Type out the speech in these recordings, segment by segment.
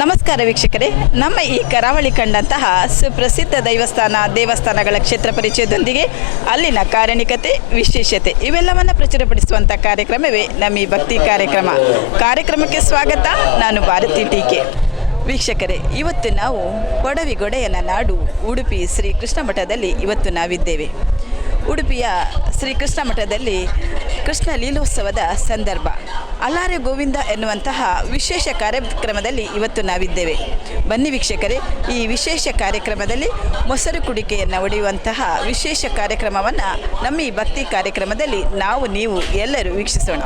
ನಮಸ್ಕಾರ ವೀಕ್ಷಕರೇ, ನಮ್ಮ ಈ ಕರಾವಳಿ ಕಂಡಂತಹ ಸುಪ್ರಸಿದ್ಧ ದೇವಸ್ಥಾನಗಳ ಕ್ಷೇತ್ರ ಪರಿಚಯದೊಂದಿಗೆ ಅಲ್ಲಿನ ಕಾರಣಿಕತೆ, ವಿಶೇಷತೆ ಇವೆಲ್ಲವನ್ನು ಪ್ರಚುರಪಡಿಸುವಂಥ ಕಾರ್ಯಕ್ರಮವೇ ನಮ್ಮ ಈ ಭಕ್ತಿ ಕಾರ್ಯಕ್ರಮಕ್ಕೆ ಸ್ವಾಗತ. ನಾನು ಭಾರತಿ ಟೀಕೆ. ವೀಕ್ಷಕರೇ, ಇವತ್ತು ನಾವು ಕೊಡವಿಗೊಡೆಯನ ನಾಡು ಉಡುಪಿ ಶ್ರೀ ಕೃಷ್ಣ ಮಠದಲ್ಲಿ ಇವತ್ತು ನಾವಿದ್ದೇವೆ. ಉಡುಪಿಯ ಶ್ರೀ ಕೃಷ್ಣ ಮಠದಲ್ಲಿ ಕೃಷ್ಣ ಲೀಲೋತ್ಸವದ ಸಂದರ್ಭ ಅಲ್ಲಾರೆ ಗೋವಿಂದ ಎನ್ನುವಂತಹ ವಿಶೇಷ ಕಾರ್ಯಕ್ರಮದಲ್ಲಿ ಇವತ್ತು ನಾವಿದ್ದೇವೆ. ಬನ್ನಿ ವೀಕ್ಷಕರೇ, ಈ ವಿಶೇಷ ಕಾರ್ಯಕ್ರಮದಲ್ಲಿ ಮೊಸರು ಕುಡಿಕೆಯನ್ನು ಒಡೆಯುವಂತಹ ವಿಶೇಷ ಕಾರ್ಯಕ್ರಮವನ್ನು ನಮ್ಮ ಈ ಭಕ್ತಿ ಕಾರ್ಯಕ್ರಮದಲ್ಲಿ ನೀವು ಎಲ್ಲರೂ ವೀಕ್ಷಿಸೋಣ.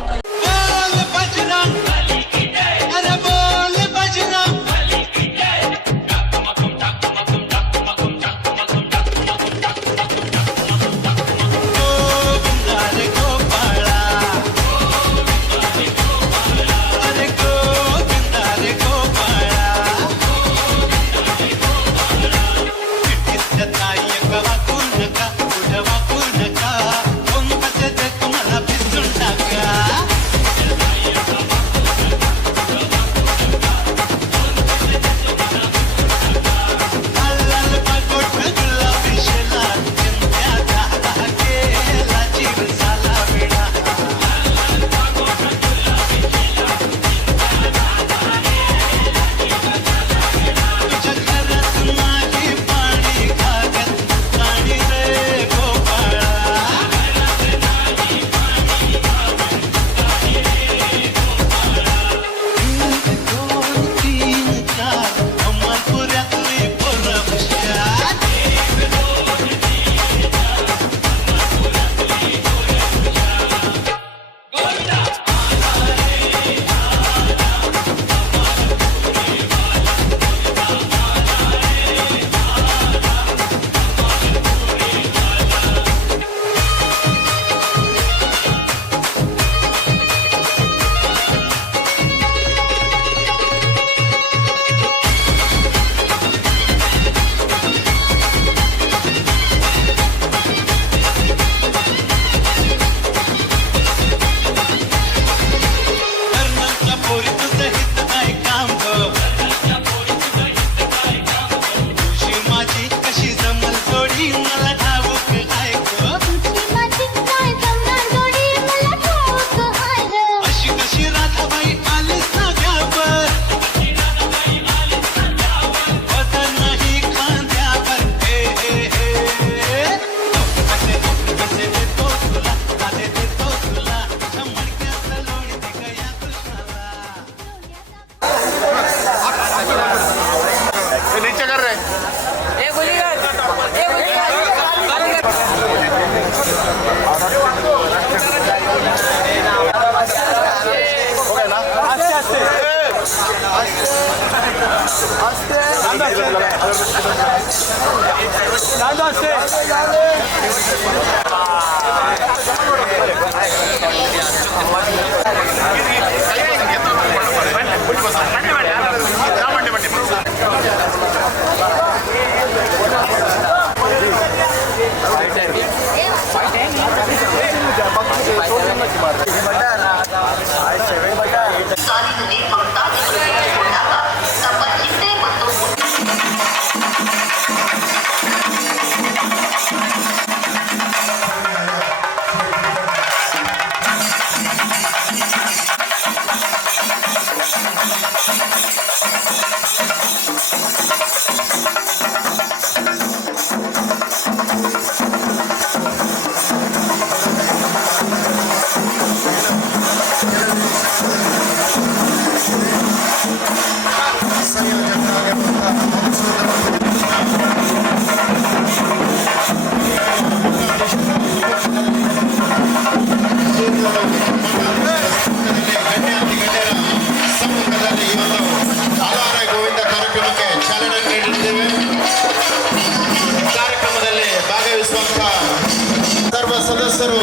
ಸದಸ್ಯರು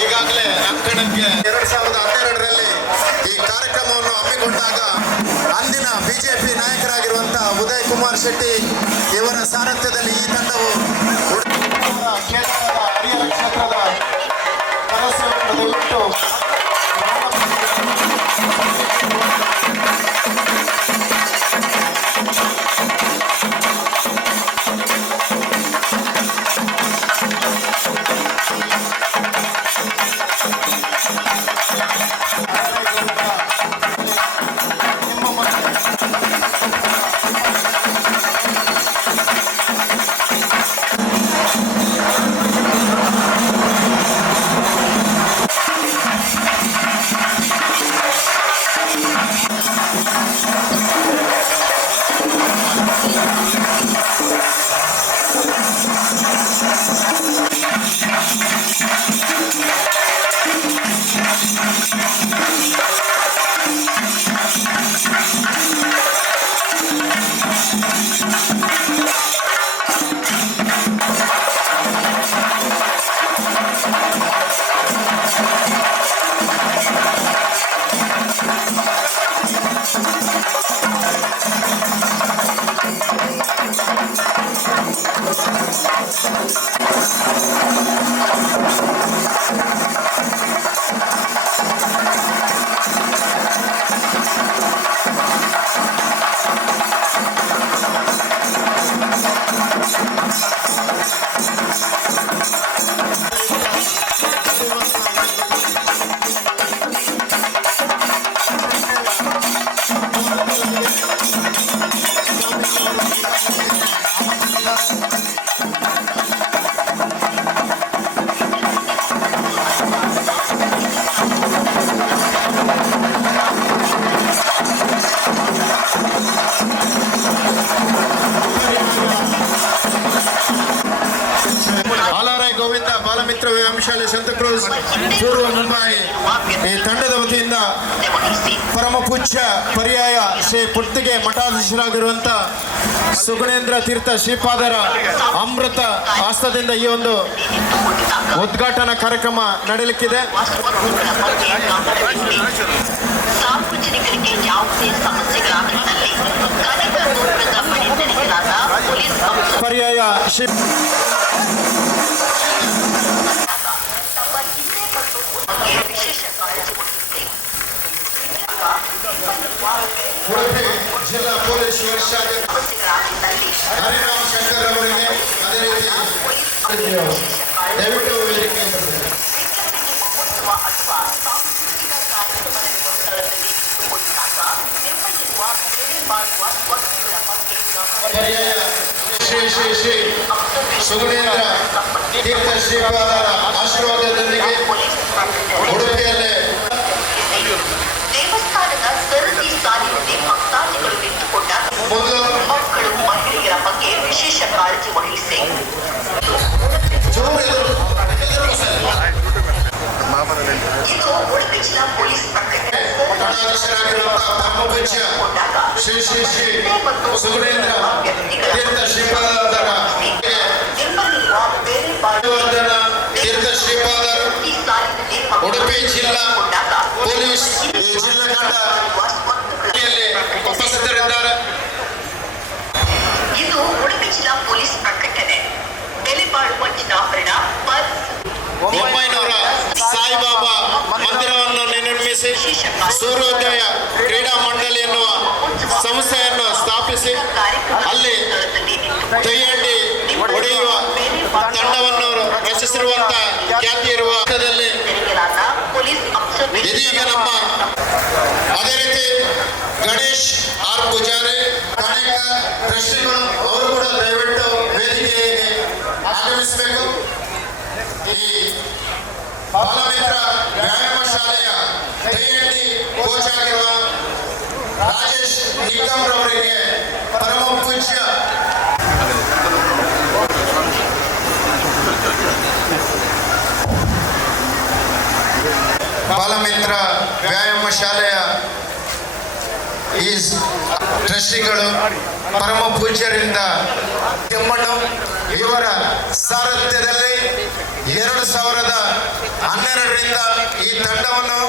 ಈಗಾಗಲೇ ಅಂಕಣಕ್ಕೆ 2012ರಲ್ಲಿ ಈ ಕಾರ್ಯಕ್ರಮವನ್ನು ಹಮ್ಮಿಕೊಂಡಾಗ ಅಂದಿನ ಬಿಜೆಪಿ ನಾಯಕರಾಗಿರುವಂತಹ ಉದಯ್ ಕುಮಾರ್ ಶೆಟ್ಟಿ ಇವರ ಸಾರಥ್ಯದಲ್ಲಿ ಈ ತಂಡವು ಹರಿಹರ ಕ್ಷೇತ್ರದ ಸದಸ್ಯರನ್ನು ದಯವಿಟ್ಟು ಪೂರ್ವ ಮುಂಬಾಯಿ ಈ ತಂಡದ ವತಿಯಿಂದ ಪರಮ ಪೂಜ್ಯ ಪರ್ಯಾಯ ಶ್ರೀ ಪುತ್ತಿಗೆ ಮಠಾಧೀಶರಾಗಿರುವಂಥ ಸುಗುಣೇಂದ್ರ ತೀರ್ಥ ಶ್ರೀಪಾದರ ಅಮೃತ ಹಸ್ತದಿಂದ ಈ ಒಂದು ಉದ್ಘಾಟನಾ ಕಾರ್ಯಕ್ರಮ ನಡೆಯಲಿಕ್ಕಿದೆ. ಸಾರ್ವಜನಿಕರಿಗೆ ಯಾವುದೇ ಸಮಸ್ಯೆಗಳಾದಲ್ಲಿ ಕನಿಷ್ಠ ದೂರದ ಬಳಿ ನಡೆಸಲಾದ ಪೊಲೀಸ್ ಪರ್ಯಾಯ ಶ್ರೀ ತಮ್ಮ ಹಿಂದೆ ಮತ್ತು ಮುಂದೆ ವಿಶೇಷ ಕಾಳಜಿ ವಹಿಸಿ ಉಡುಪಿ ಜಿಲ್ಲಾ ಪೊಲೀಸ್ ವರಿಷ್ಠಾಧಿಕಾರಿ ಸಮಸ್ಯೆಗಳಾಗಿದ್ದಲ್ಲಿ ಹರಿರಾಮ್ ಶಂಕರ್ ಅವರಿಗೆ ಅದೇ ರೀತಿ ದಯವಿಟ್ಟು ವೇದಿಕೆ ಮಹೋತ್ಸವ ಅಥವಾ ಸಾಂಸ್ಕೃತಿಕ ಕಾರ್ಯಕ್ರಮದಲ್ಲಿ ಸ್ಥಳದಲ್ಲಿ ಇಟ್ಟುಕೊಂಡಾಗ ನಿಮ್ಮಲ್ಲಿರುವ ಬೆಲೆ ಬಾಳುವ ವಸ್ತುಗಳ ಬಗ್ಗೆ ಪರ್ಯಾಯ ಶ್ರೀ ಶ್ರೀ ಶ್ರೀ ಸುಗುಣೇಂದ್ರ ತೀರ್ಥ ಶ್ರೀಪಾದರ ಆಶೀರ್ವಾದದೊಂದಿಗೆ ಉಡುಪಿಯಲ್ಲೇ ದೇವಸ್ಥಾನದ ಸರದಿ ಸಾಲಿನಲ್ಲಿ ಭಕ್ತಾದಿಗಳು ನಿಂತುಕೊಂಡಾಗ ಮೊದಲು ಮಕ್ಕಳು ಮಹಿಳೆಯರ ಬಗ್ಗೆ ವಿಶೇಷ ಕಾಳಜಿ ವಹಿಸಿ ಇದು ಉಡುಪಿ ಜಿಲ್ಲಾ ಪೊಲೀಸ್ ಪ್ರಕಟಣೆ ಮಠಾಧೀಶರಾಗಿರುವಂತಹ ಪರಮ ಪೂಜ್ಯ ಶ್ರೀ ಶ್ರೀ ಶ್ರೀ ಸುಗುಣೇಂದ್ರ ತೀರ್ಥ ಶ್ರೀಪಾದರ ನಿಮ್ಮಲ್ಲಿರುವ ಬೇರೆ ಬಾಳುವ ವರ್ಧನ ತೀರ್ಥ ಶ್ರೀಪಾದರು ಈ ಸಾಲಿನಲ್ಲಿ ಉಡುಪಿ ಜಿಲ್ಲಾ ಕೊಂಡಾಗ ಪೊಲೀಸ್ ಈ ಜಿಲ್ಲಾ ತಂಡದಲ್ಲಿ ಉಪಸ್ಥಿತರಿದ್ದಾರೆ. ಇದು ಉಡುಪಿ ಜಿಲ್ಲಾ ಪೊಲೀಸ್ ಪ್ರಕಟಣೆ. ಬೆಲೆ ಬಾಳುವ ಚಿನ್ನಾಭರಣ ಪರ್ಸ್ 900 ಸಾಯಿಬಾಬಾ ಮಂದಿರವನ್ನು ನಿರ್ಮಿಸಿ ಸೂರ್ಯೋದಯ ಕ್ರೀಡಾ ಮಂಡಳಿ ಎನ್ನುವ ಸಂಸ್ಥೆಯನ್ನು ಸ್ಥಾಪಿಸಿ ಅಲ್ಲಿ ಕೈಯಂಡಿ ಹೊಡೆಯುವ ತಂಡವನ್ನು ರಚಿಸಿರುವಂತಹ ಖ್ಯಾತಿ ಇರುವ ತೆರೆಯಲಾದ ಪೊಲೀಸ್ ಅಬ್ಸರ್ವೇಷನ್ ಇದೀಗ ನಮ್ಮ ಅದೇ ರೀತಿ ಗಣೇಶ್ ಆರ್ ಪೂಜಾರಿ ಕಾಣಿಕ ಟ್ರಸ್ಟಿಗಳು ಅವರು ಕೂಡ ದಯವಿಟ್ಟು ವೇದಿಕೆಗೆ ಆಗಮಿಸಬೇಕು. ಈ ಬಾಲಮಿತ್ರ ವ್ಯಾಯಾಮ ಶಾಲೆಯ ಕೈಯಂಡಿ ಕೋಚ್ ಆಗಿರುವ ರಾಜೇಶ್ ನಿಗಮ್ ರವರಿಗೆ ಪರಮ ಪೂಜ್ಯ ಬಾಲಮಿತ್ರ ವ್ಯಾಯಾಮ ಶಾಲೆಯ ಈ ಟ್ರಸ್ಟಿಗಳು ಪರಮ ಪೂಜ್ಯರಿಂದ ಕೆಮ್ಮಣ್ಣು ಇವರ ಸಾರಥ್ಯದಲ್ಲಿ 2012ರಿಂದ ಈ ತಂಡವನ್ನು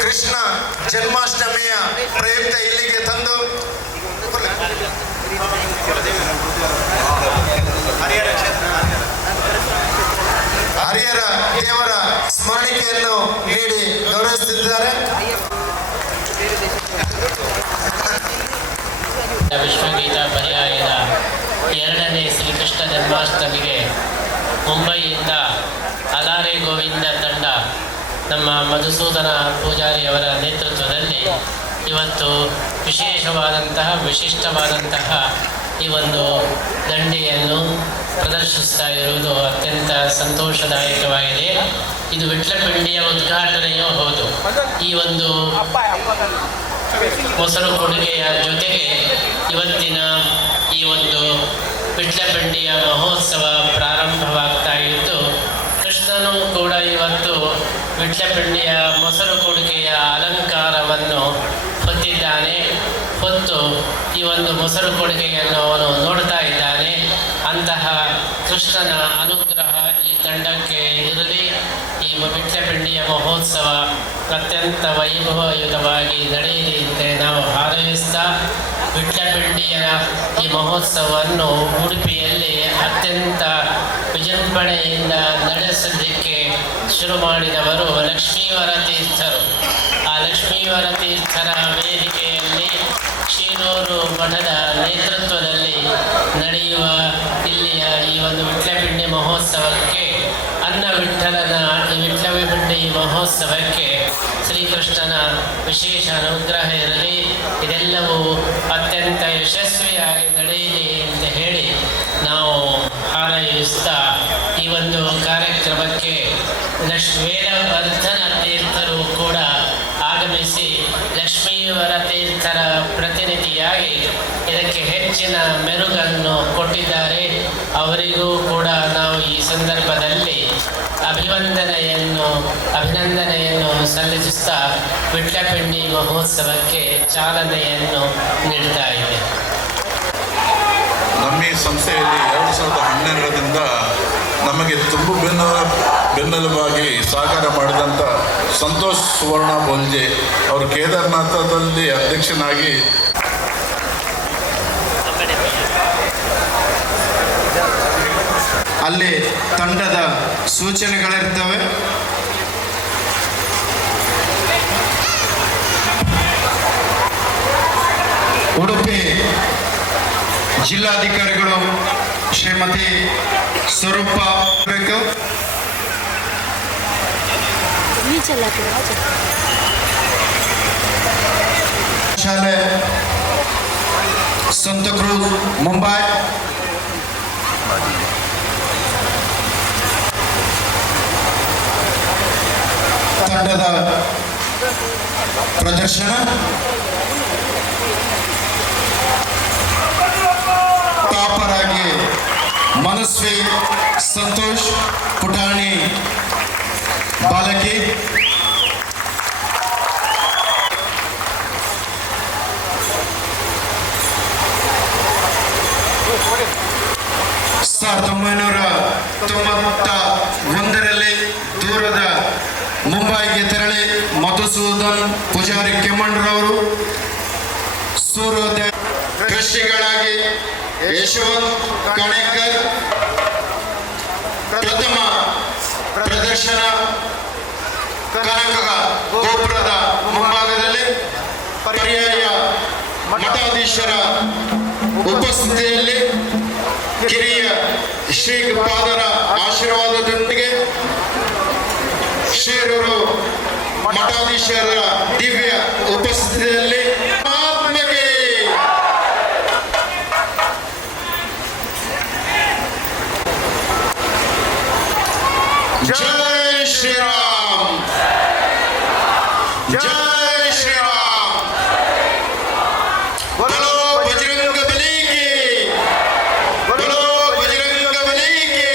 ಕೃಷ್ಣ ಜನ್ಮಾಷ್ಟಮಿಯ ಪ್ರಯುಕ್ತ ಇಲ್ಲಿಗೆ ತಂದು ಹರಿಹರ ದೇವರ ಸ್ಮರಣಿಕೆಯನ್ನು ನೀಡಿ ಗೌರವಿಸುತ್ತಿದ್ದಾರೆ. ವಿಶ್ವಗೀತಾ ಪರ್ಯಾಯದ 2ನೇ ಶ್ರೀಕೃಷ್ಣ ಜನ್ಮಾಷ್ಟಮಿಗೆ ಮುಂಬೈಯಿಂದ ಅಲಾರೆ ಗೋವಿಂದ ತಂಡ ನಮ್ಮ ಮಧುಸೂದನ ಪೂಜಾರಿಯವರ ನೇತೃತ್ವದಲ್ಲಿ ಇವತ್ತು ವಿಶಿಷ್ಟವಾದಂತಹ ಈ ಒಂದು ದಂಡಿಯನ್ನು ಪ್ರದರ್ಶಿಸ್ತಾ ಇರುವುದು ಅತ್ಯಂತ ಸಂತೋಷದಾಯಕವಾಗಿದೆ. ಇದು ವಿಟ್ಲಪಿಂಡಿಯ ಉದ್ಘಾಟನೆಯೂ ಹೌದು. ಈ ಒಂದು ಮೊಸರು ಕೊಡುಗೆಯ ಜೊತೆಗೆ ಇವತ್ತಿನ ಈ ಒಂದು ವಿಟ್ಲಪಿಂಡಿಯ ಮಹೋತ್ಸವ ಪ್ರಾರಂಭವಾಗ್ತಾ ಇದ್ದು, ಕೃಷ್ಣನು ಕೂಡ ಇವತ್ತು ವಿಟ್ಲಪಿಂಡಿಯ ಮೊಸರು ಕೊಡುಗೆಯ ಅಲಂಕಾರವನ್ನು ಹೊತ್ತಿದ್ದಾನೆ. ಹೊತ್ತು ಈ ಒಂದು ಮೊಸರು ಕೊಡುಗೆಯನ್ನು ಅವನು ನೋಡ್ತಾ ಇದ್ದಾನೆ. ಅಂತಹ ಕೃಷ್ಣನ ಅನುಗ್ರಹ ಈ ತಂಡಕ್ಕೆ ಇರಲಿ. ಈ ವಿಟ್ಲಪಿಂಡಿಯ ಮಹೋತ್ಸವ ಅತ್ಯಂತ ವೈಭವಯುತವಾಗಿ ನಡೆಯಲಿ ಅಂತ ನಾವು ಹಾರೈಸ್ತಾ, ವಿಟ್ಲಪಿಂಡಿಯ ಈ ಮಹೋತ್ಸವವನ್ನು ಉಡುಪಿಯಲ್ಲಿ ಅತ್ಯಂತ ವಿಜೃಂಭಣೆಯಿಂದ ನಡೆಸಲಿಕ್ಕೆ ಶುರು ಮಾಡಿದವರು ಲಕ್ಷ್ಮೀವರ ತೀರ್ಥರು. ಆ ಲಕ್ಷ್ಮೀವರ ತೀರ್ಥರ ವೇದಿಕೆಯಲ್ಲಿ ಕ್ಷೀರೂರು ಮಠದ ನೇತೃತ್ವದಲ್ಲಿ ನಡೆಯುವ ಇಲ್ಲಿಯ ಈ ಒಂದು ವಿಟ್ಲಪಿಂಡಿ ಮಹೋತ್ಸವಕ್ಕೆ ವಿಠಲನ ಈ ವಿಟ್ಲಪಿಂಡಿ ಮಹೋತ್ಸವಕ್ಕೆ ಶ್ರೀಕೃಷ್ಣನ ವಿಶೇಷ ಅನುಗ್ರಹ ಇರಲಿ. ಇದೆಲ್ಲವೂ ಅತ್ಯಂತ ಯಶಸ್ವಿಯಾಗಿ ನಡೆಯಲಿ ಅಂತ ಹೇಳಿ ನಾವು ಹಾರೈಸ್ತಾ ಈ ಒಂದು ಕಾರ್ಯಕ್ರಮಕ್ಕೆ ವೇದವರ್ಧನ ತೀರ್ಥರು ಕೂಡ ಆಗಮಿಸಿ ಲಕ್ಷ್ಮೀವರ ತೀರ್ಥರ ಪ್ರತಿನಿಧಿಯಾಗಿ ಇದಕ್ಕೆ ಹೆಚ್ಚಿನ ಮೆರುಗನ್ನು ಕೊಟ್ಟಿದ್ದಾರೆ. ಅವರಿಗೂ ಕೂಡ ನಾವು ಈ ಸಂದರ್ಭದಲ್ಲಿ ಅಭಿನಂದನೆಯನ್ನು ಸಲ್ಲಿಸುತ್ತಾ ವಿಟ್ಲಪಿಂಡಿ ಮಹೋತ್ಸವಕ್ಕೆ ಚಾಲನೆಯನ್ನು ನೀಡ್ತಾ ಇದೆ. ನಮ್ಮ ಈ ಸಂಸ್ಥೆಯಲ್ಲಿ 2012ರಿಂದ ನಮಗೆ ತುಂಬು ಬೆನ್ನೆಲುಬಾಗಿ ಸಹಕಾರ ಮಾಡಿದಂಥ ಸಂತೋಷ್ ಸುವರ್ಣ ಬೋಲ್ಜೆ ಅವರು ಕೇದಾರನಾಥದಲ್ಲಿ ಅಧ್ಯಕ್ಷನಾಗಿ ಅಲ್ಲಿ ತಂಡದ ಸೂಚನೆಗಳಿರ್ತವೆ. ಉಡುಪಿ ಜಿಲ್ಲಾಧಿಕಾರಿಗಳು ಶ್ರೀಮತಿ ಸ್ವರೂಪ ಬೇಕು. ಶಾಲೆ ಸಂತ ಕ್ರೂಜ್ ಮುಂಬೈ. ತಂಡದ ಪ್ರದರ್ಶನ ಟಾಪರ್ ಆಗಿ ಮನಸ್ವಿ ಸಂತೋಷ್ ಪುಟಾಣಿ ಬಾಲಕಿ. ಸಾವಿರದ 1991ರಲ್ಲಿ ದೂರದ ಮುಂಬೈಗೆ ತೆರಳಿ ಮಧುಸೂದನ್ ಪೂಜಾರಿ ಕೆಮ್ಮಣ್ರವರು ಸೂರ್ಯೋದಯ ಕೃಷಿಗಳಾಗಿ ಯಶವಂತ್ ಕಣೇಕರ್ ಪ್ರಥಮ ಪ್ರದರ್ಶನ ಕನಕ ಗೋಪುರದ ಮುಂಭಾಗದಲ್ಲಿ ಪರ್ಯಾಯ ಮಠಾಧೀಶರ ಉಪಸ್ಥಿತಿಯಲ್ಲಿ ಕಿರಿಯ ಶ್ರೀಪಾದರ ಆಶೀರ್ವಾದದೊಂದಿಗೆ ಶ್ರೀರೂರು ಮಠಾಧೀಶರ ದಿವ್ಯ ಉಪಸ್ಥಿತಿಯಲ್ಲಿ ಆತ್ಮಗೆ ಜೈ ಶ್ರೀರಾಮ್, ಜೈ ಶ್ರೀರಾಮ್, बोलो बजरंग बली की, बोलो बजरंग बली की.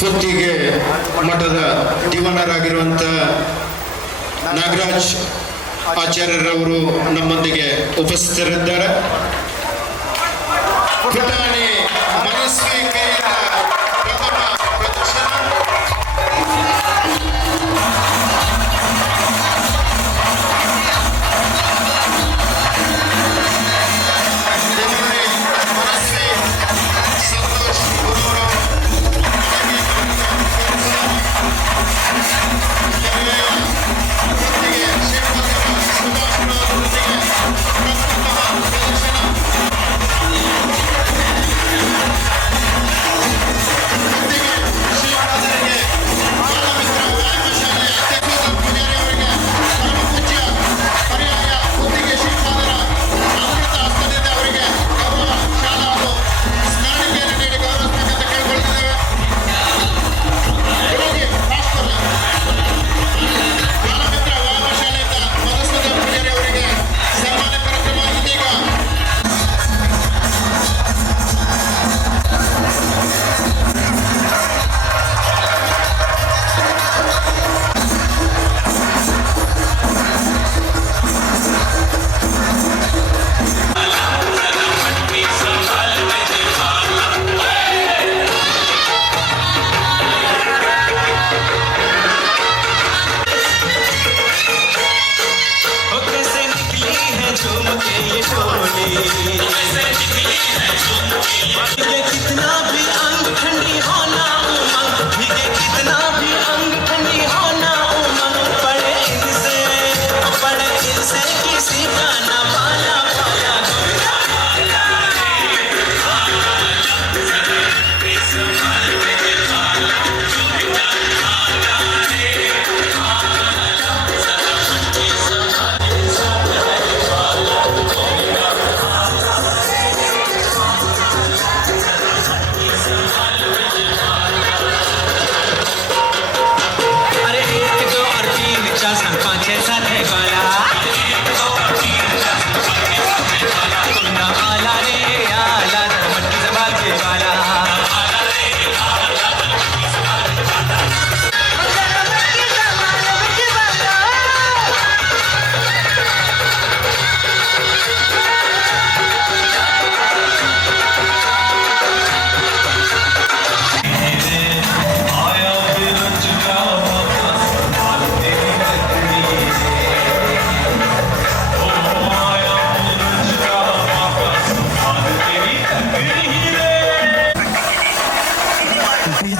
ಸುತ್ತಿಗೆ ಮಠದ ದಿವಾನರಾಗಿರುವಂಥ ನಾಗರಾಜ್ ಆಚಾರ್ಯರವರು ನಮ್ಮೊಂದಿಗೆ ಉಪಸ್ಥಿತರಿದ್ದಾರೆ. ಪುಟಾಣಿ ಮನಸ್ವಿ ಕೈಯಿಂದ ಪ್ರಥಮ ಪ್ರದರ್ಶನ. ಮನಸ್ವಿ ಸಂತೋಷ್ ಗುರುರಾವ್ ಸುಭಾಷ್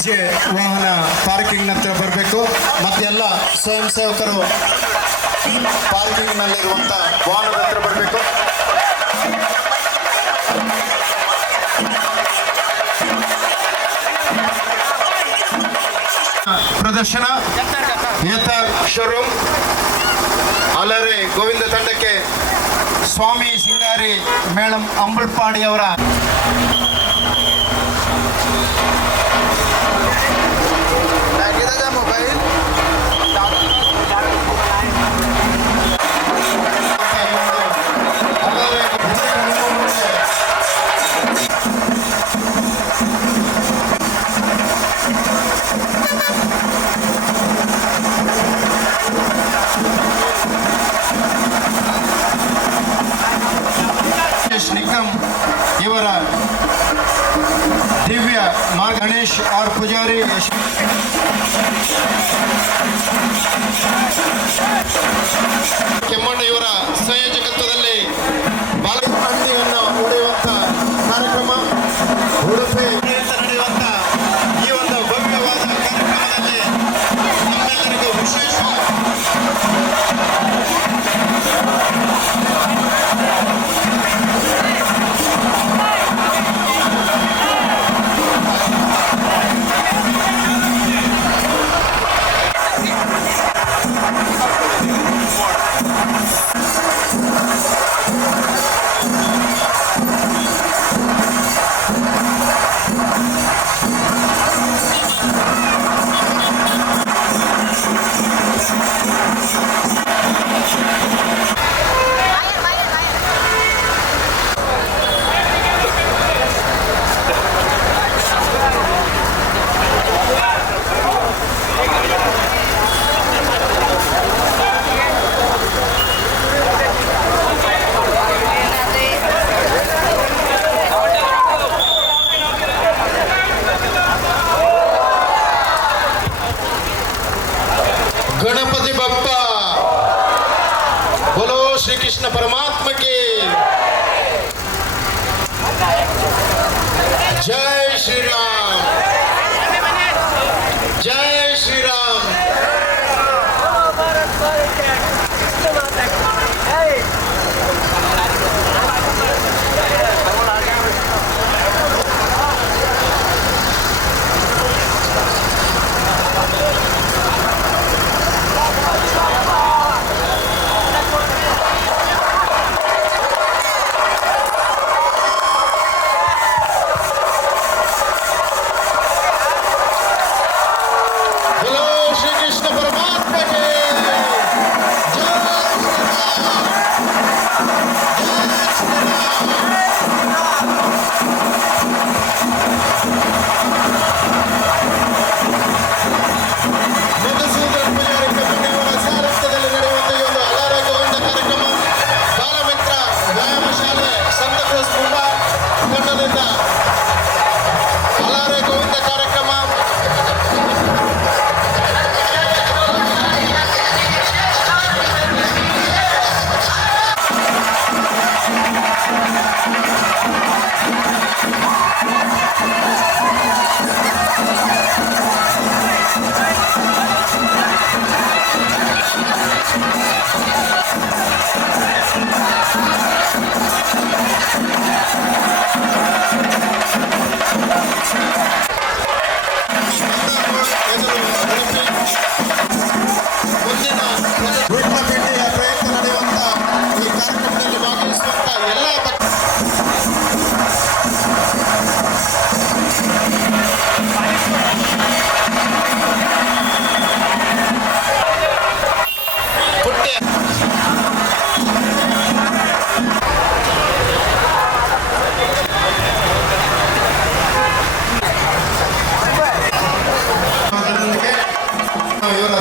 ಡಿಜೆ ವಾಹನ ಪಾರ್ಕಿಂಗ್ ಹತ್ರ ಬರಬೇಕು. ಮತ್ತೆಲ್ಲ ಸ್ವಯಂ ಸೇವಕರು ಪಾರ್ಕಿಂಗ್ನಲ್ಲಿರುವಂಥ ವಾಹನದ ಹತ್ರ ಬರಬೇಕು. ಪ್ರದರ್ಶನ ಏತ ಶೋರೂಮ್ ಅಲ್ಲರೆ ಗೋವಿಂದ ತಂಡಕ್ಕೆ ಸ್ವಾಮಿ ಸಿಂಗಾರಿ ಮೇಳಂ ಅಂಬಲ್ಪಾಡಿ ಅವರ ನಿಗಮ್ ಇವರ ದಿವ್ಯ ಗಣೇಶ್ ಆರ್ ಪೂಜಾರಿ ಕೆಮ್ಮಣ್ಣ ಇವರ ಸಂಯೋಜಕತ್ವದಲ್ಲಿ ಬಾಲಕಂಡಿಯನ್ನು ಉಳಿಯುವಂಥ ಕಾರ್ಯಕ್ರಮ ಉಡುಪಿ ನಡೆಯುವಂಥ ಈ ಒಂದು ಭವ್ಯವಾದ ಕಾರ್ಯಕ್ರಮದಲ್ಲಿ ನಮ್ಮೆಲ್ಲರಿಗೂ ವಿಶೇಷ गणपति बप्पा बोलो श्री कृष्ण परमात्मा की जय श्री राम जय श्री राम।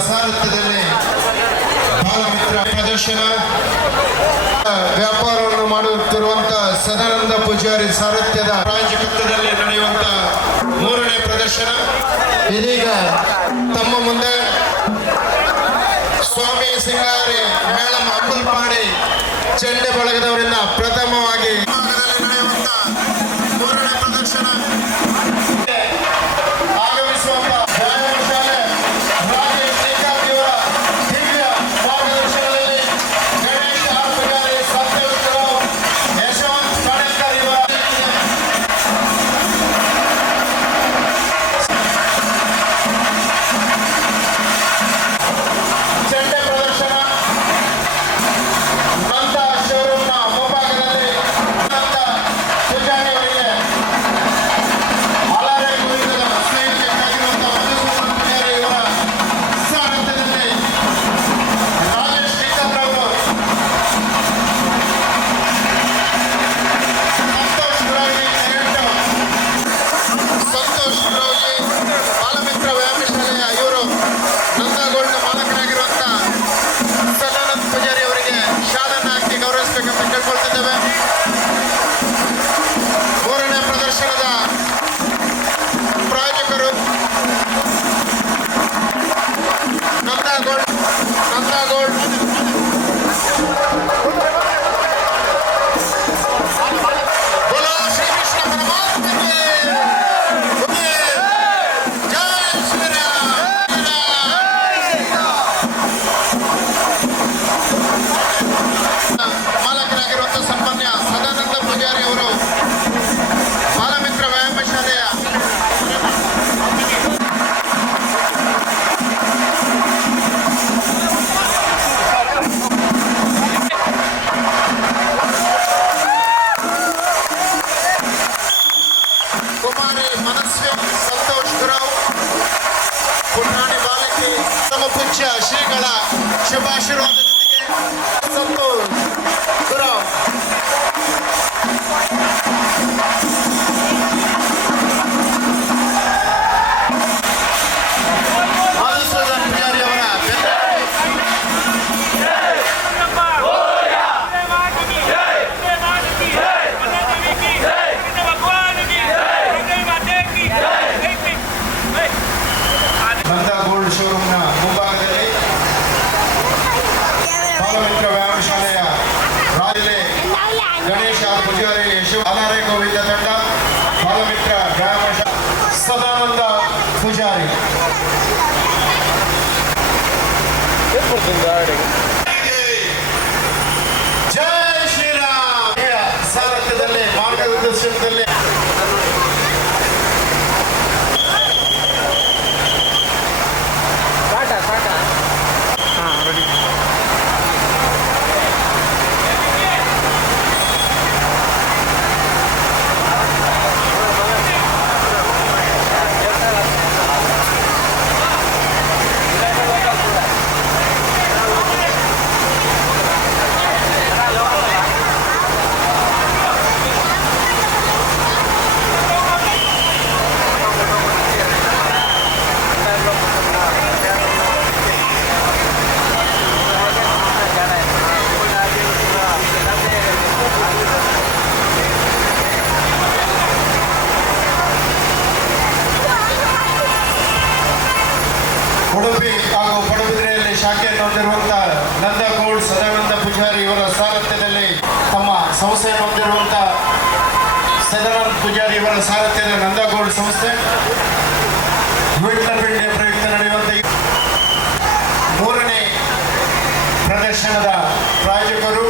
ಸಾರಥ್ಯದಲ್ಲಿ ಬಾಲಮಿತ್ರ ಪ್ರದರ್ಶನ ವ್ಯಾಪಾರವನ್ನು ಮಾಡುತ್ತಿರುವಂತಹ ಸದಾನಂದ ಪೂಜಾರಿ ಸಾರಥ್ಯದ ಪ್ರಾಯೋಜಕತ್ವದಲ್ಲಿ ನಡೆಯುವಂತ ಮೂರನೇ ಪ್ರದರ್ಶನ ಇದೀಗ ತಮ್ಮ ಮುಂದೆ ಸ್ವಾಮಿ ಸಿಂಗಾರಿ ಮೇಳಂ ಅಂಬಲ್ಪಾಡಿ ಚೆಂಡೆ ಬಳಗದವರಿಂದ ಪ್ರಥಮವಾಗಿ ನಡೆಯುವಂತ ಮೂರನೇ ಪ್ರದರ್ಶನ ಆಗಮಿಸುವ ಸಂತೋಷ್ ಗುರಾವ್ ಪುಟಾಣಿ ಬಾಲಕಿ ತಮ್ಮ ಪೂಜ್ಯ ಶ್ರೀಗಳ ಶುಭಾಶೀರ್ವಾದದೊಂದಿಗೆ ಸಂತೋಷ್ ಗುರಾವ್ ಮಧುಸೂದನ್ ಪೂಜಾರಿ ಅವರ ನಂದ ಗೋಲ್ಡ್ ಶೋರೂಮ್ನ ಮುಂಭಾಗದಲ್ಲಿ ಬಾಲಮಿತ್ರ ವ್ಯಾಯಾಮ ಶಾಲೆಯ ರಾಜಲೆ ಗಣೇಶ ಪೂಜಾರಿ ಅನಾರೆ ಗೋವಿಂದ ತಂಡ ಬಾಲಮಿತ್ರ ವ್ಯಾಯಾಮ ಸದಾನಂದ ಪೂಜಾರಿ ಜೈ ಶ್ರೀರಾಮ್ ಸಾರಥ್ಯದಲ್ಲಿ ಮಾರ್ಗದರ್ಶನದಲ್ಲಿ ಉಡುಪಿ ಹಾಗೂ ಪಡುಬಿದ್ರೆಯಲ್ಲಿ ಶಾಖೆಯನ್ನು ಹೊಂದಿರುವಂತಹ ನಂದ ಗೋಲ್ಡ್ ಸದಾನಂದ ಪೂಜಾರಿ ಇವರ ಸಾರಥ್ಯದಲ್ಲಿ ತಮ್ಮ ಸಂಸ್ಥೆಯನ್ನು ಹೊಂದಿರುವಂತಹ ಸದಾನಂದ ಪೂಜಾರಿ ಇವರ ಸಾರಥ್ಯದ ನಂದ ಗೋಲ್ಡ್ ಸಂಸ್ಥೆ ವಿಟ್ಲಪಿಂಡಿಯ ಪ್ರಯುಕ್ತ ನಡೆಯುವಂಥ ಮೂರನೇ ಪ್ರದರ್ಶನದ ಪ್ರಾಯೋಜಕರು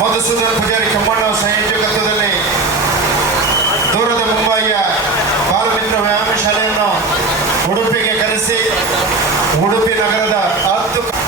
ಮಧುಸೂದನ್ ಪೂಜಾರಿ ಕೆಮ್ಮಣ್ಣ ಸಂಯೋಜಕತ್ವದಲ್ಲಿ ದೂರದ ಮುಂಬಯಿಯ ಬಾಲಮಿತ್ರ ವ್ಯಾಯಾಮ ಶಾಲೆಯನ್ನು ಉಡುಪಿಗೆ ಕರೆಸಿ ಉಡುಪಿ ನಗರದ 10 ಗೋವಿಂದ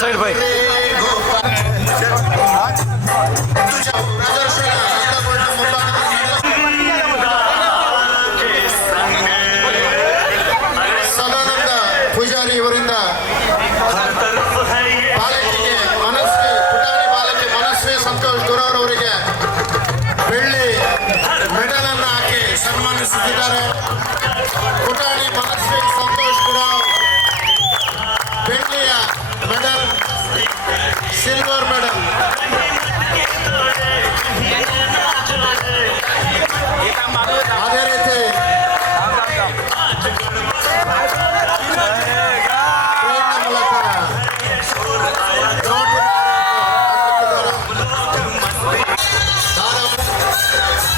ಸೈಡ್ ಬೈ. ಪ್ರದರ್ಶನ ನಂದಗೋಲ್ಡ್ನ ಮುಂಭಾಗದಲ್ಲಿ ಸದಾನಂದ ಪೂಜಾರಿ ಇವರಿಂದ ಬಾಲಕಿಗೆ ಪುಟಾಣಿ ಬಾಲಕಿ ಮನಸ್ವಿ ಸಂತೋಷ್ ಗುರವ್ ಅವರಿಗೆ ಬೆಳ್ಳಿ ಮೆಡಲ್ ಅನ್ನು ಹಾಕಿ ಸನ್ಮಾನಿಸುತ್ತಿದ್ದಾರೆ. ಪುಟಾಣಿ ಮನಸ್ವಿ ಸಂತೋಷ್ ಗುರವ್ ಬೆಳ್ಳಿಯ ಮೆಡಲ್, ಸಿಲ್ವರ್ ಮೆಡಲ್. ಅದೇ ರೀತಿ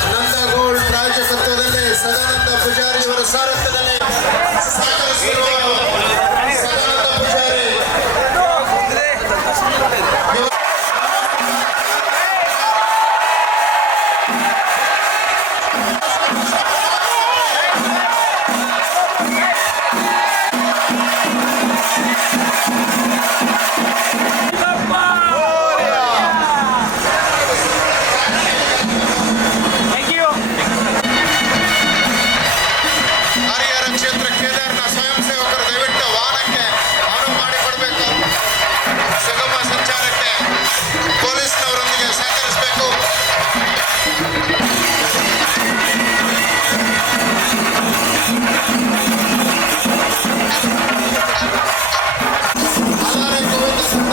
ನಂದಗೋಲ್ಡ್ ರಾಜಕತ್ವದಲ್ಲಿ ಸದಾನಂದ ಪೂಜಾರಿ ಅವರ ಸಾರಥ್ಯದಲ್ಲಿ ಸಹಕರಿಸಿರುವ ಸದಾನಂದ ಪೂಜಾರಿ ಹರಿಹರ ಕ್ಷೇತ್ರ ಕೇದಾರ್ನಾಥ ಸ್ವಯಂ ಸೇವಕರು ದಯವಿಟ್ಟು ವಾಹನಕ್ಕೆ ಅನುವು ಮಾಡಿಕೊಡಬೇಕು. ಸುಗಮ ಸಂಚಾರಕ್ಕೆ ಪೊಲೀಸ್ನವರೊಂದಿಗೆ ಸಹಕರಿಸಬೇಕು. ಅಲ್ಲಾರೆ ಗೋವಿಂದ ತಂಡ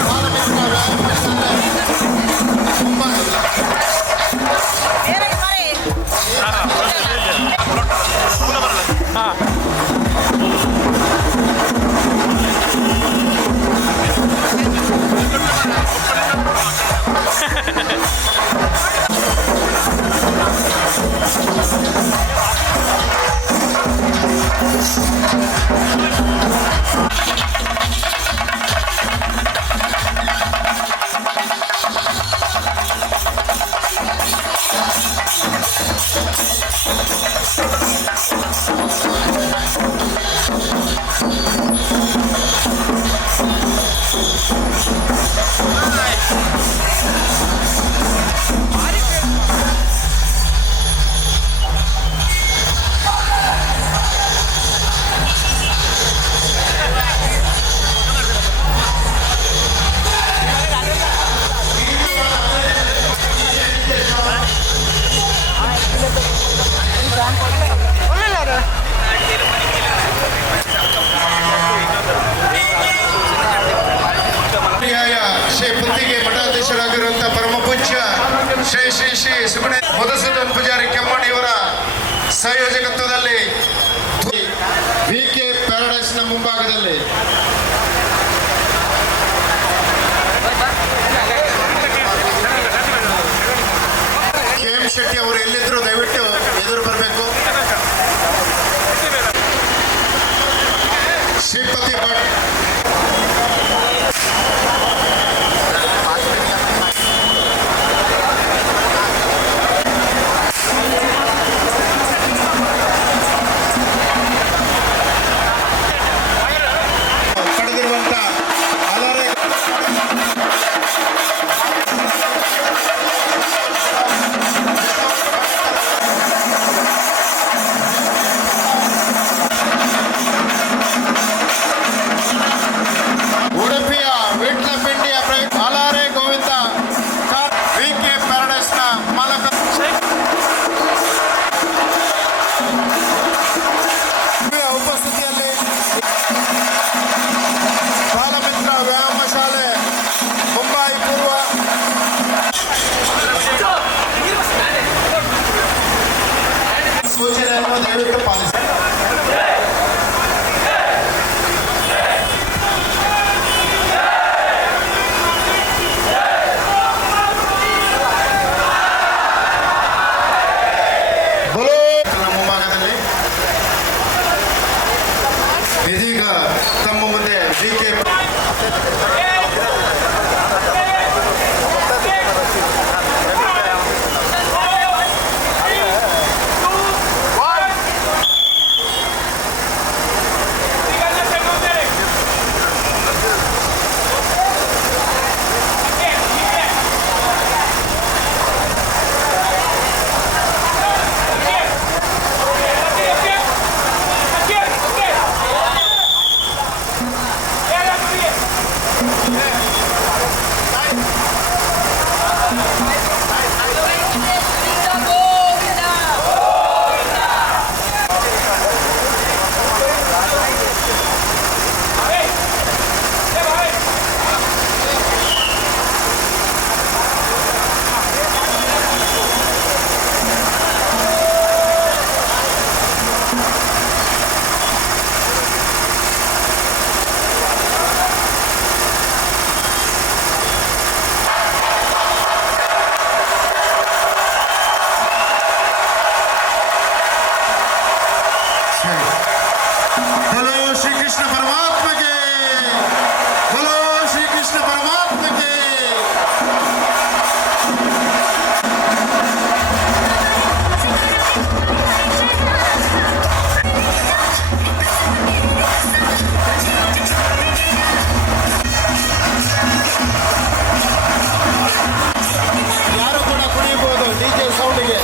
ಬಾಲಮಿತ್ರ ವ್ಯಾಯಾಮ ಶಾಲೆ ಮುಂಭಾಗದಲ್ಲಿ ಶ್ರೀ ಪುತ್ತಿಗೆ ಮಠಾಧೀಶರಾಗಿರುವಂತಹ ಪರಮ ಪೂಜ್ಯ ಶ್ರೀ ಶ್ರೀ ಶ್ರೀ ಸುಗುಣೆ ಮಧುಸೂದನ್ ಪೂಜಾರಿ ಕೆಮ್ಮಣ್ಣಿ ಇವರ ಸಹಯೋಜಕತ್ವದಲ್ಲಿ VK ಪ್ಯಾರಡೈಸ್ನ ಮುಂಭಾಗದಲ್ಲಿ KM ಶೆಟ್ಟಿ ಅವರು ಎಲ್ಲಿದ್ರು ದಯವಿಟ್ಟು ಎದುರು ಬರಬೇಕು. ಶ್ರೀಪತಿ ಭಟ್ बोलो श्री कृष्ण परमात्मा के, बोलो श्री कृष्ण परमात्मा के। ಯಾರು ಕೂಡ ಕುಣಿಯಬಹುದು ಡಿಜೆ ಸೌಂಡ್ಗೆ.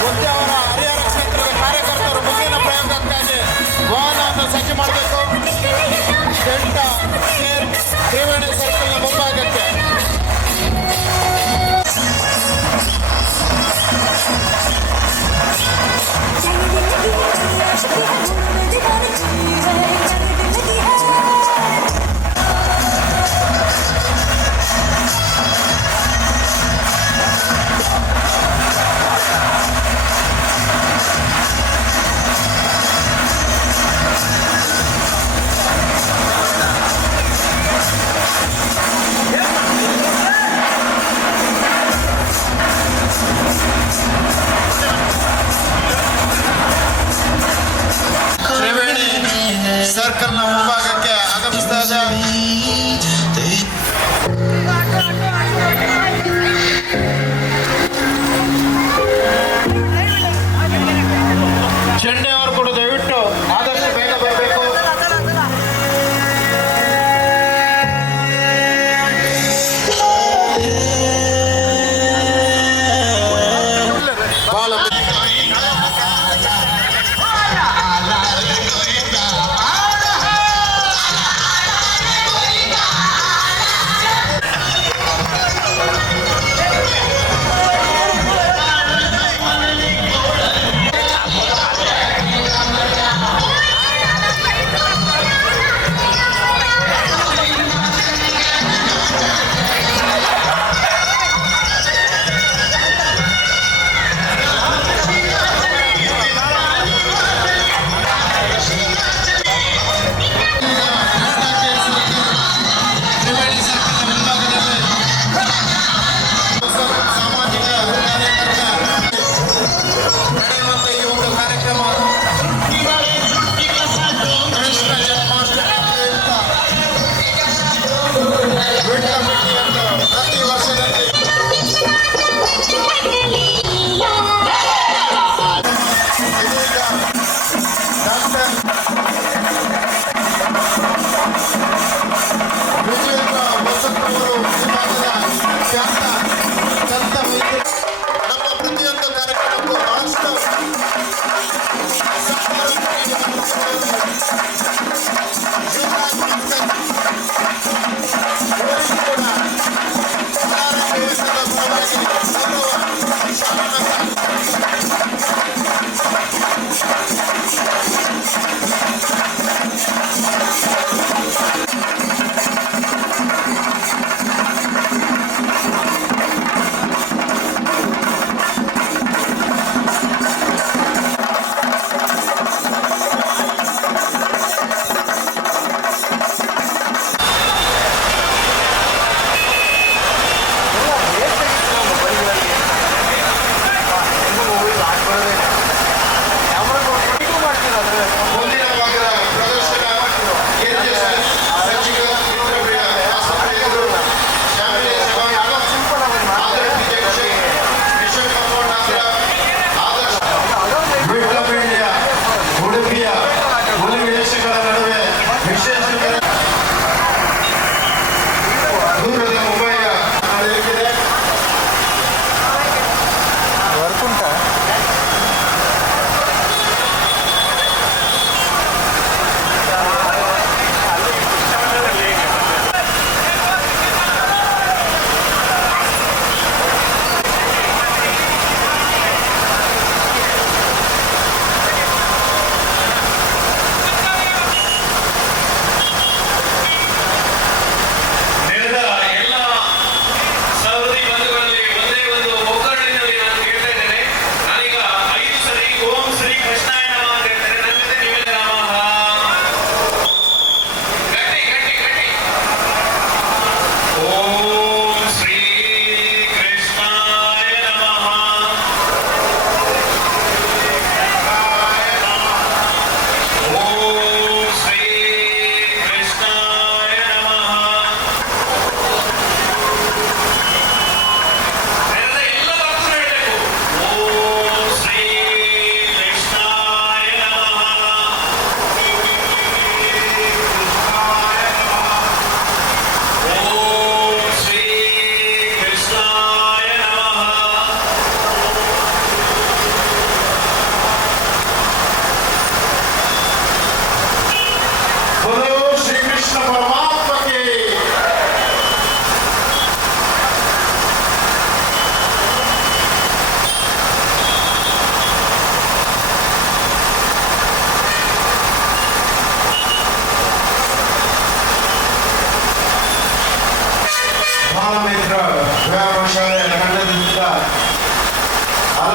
ಮುಂದೆ ಅವರ ಹರಿಹರ ಕ್ಷೇತ್ರದ ಕಾರ್ಯಕರ್ತರು ಮುಂದಿನ ಪ್ರಯೋಗಕ್ಕಾಗಿ ವಾಹನವನ್ನು ಸಜ್ಜು ಮಾಡಬೇಕು. ಡೆಲ್ಟಾ ಕೇರ್ ತ್ರಿವೇಣಿ ಸರ್ಕಲ್ನ ಮುಂಭಾಗಕ್ಕೆ. ತ್ರಿವೇಣಿ ಸರ್ಕಲ್ನ ಮುಂಭಾಗಕ್ಕೆ ಆಗಮಿಸ್ತಾ ಇದೆ. ಚೆಂಡೆ ಅವರು ಕೂಡ ದಯವಿಟ್ಟು ಆದಷ್ಟು ಬೇಗ ಬರಬೇಕು. ಬಹಳ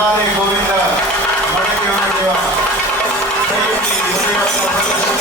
ಮುರಾರಿ ಗೋವಿಂದ ಮಡಕೆ ಹೊಡೆಯುವ ಕೈಯಲ್ಲಿ ಹೊಡೆಯುವಂಥ ಪ್ರದರ್ಶನ.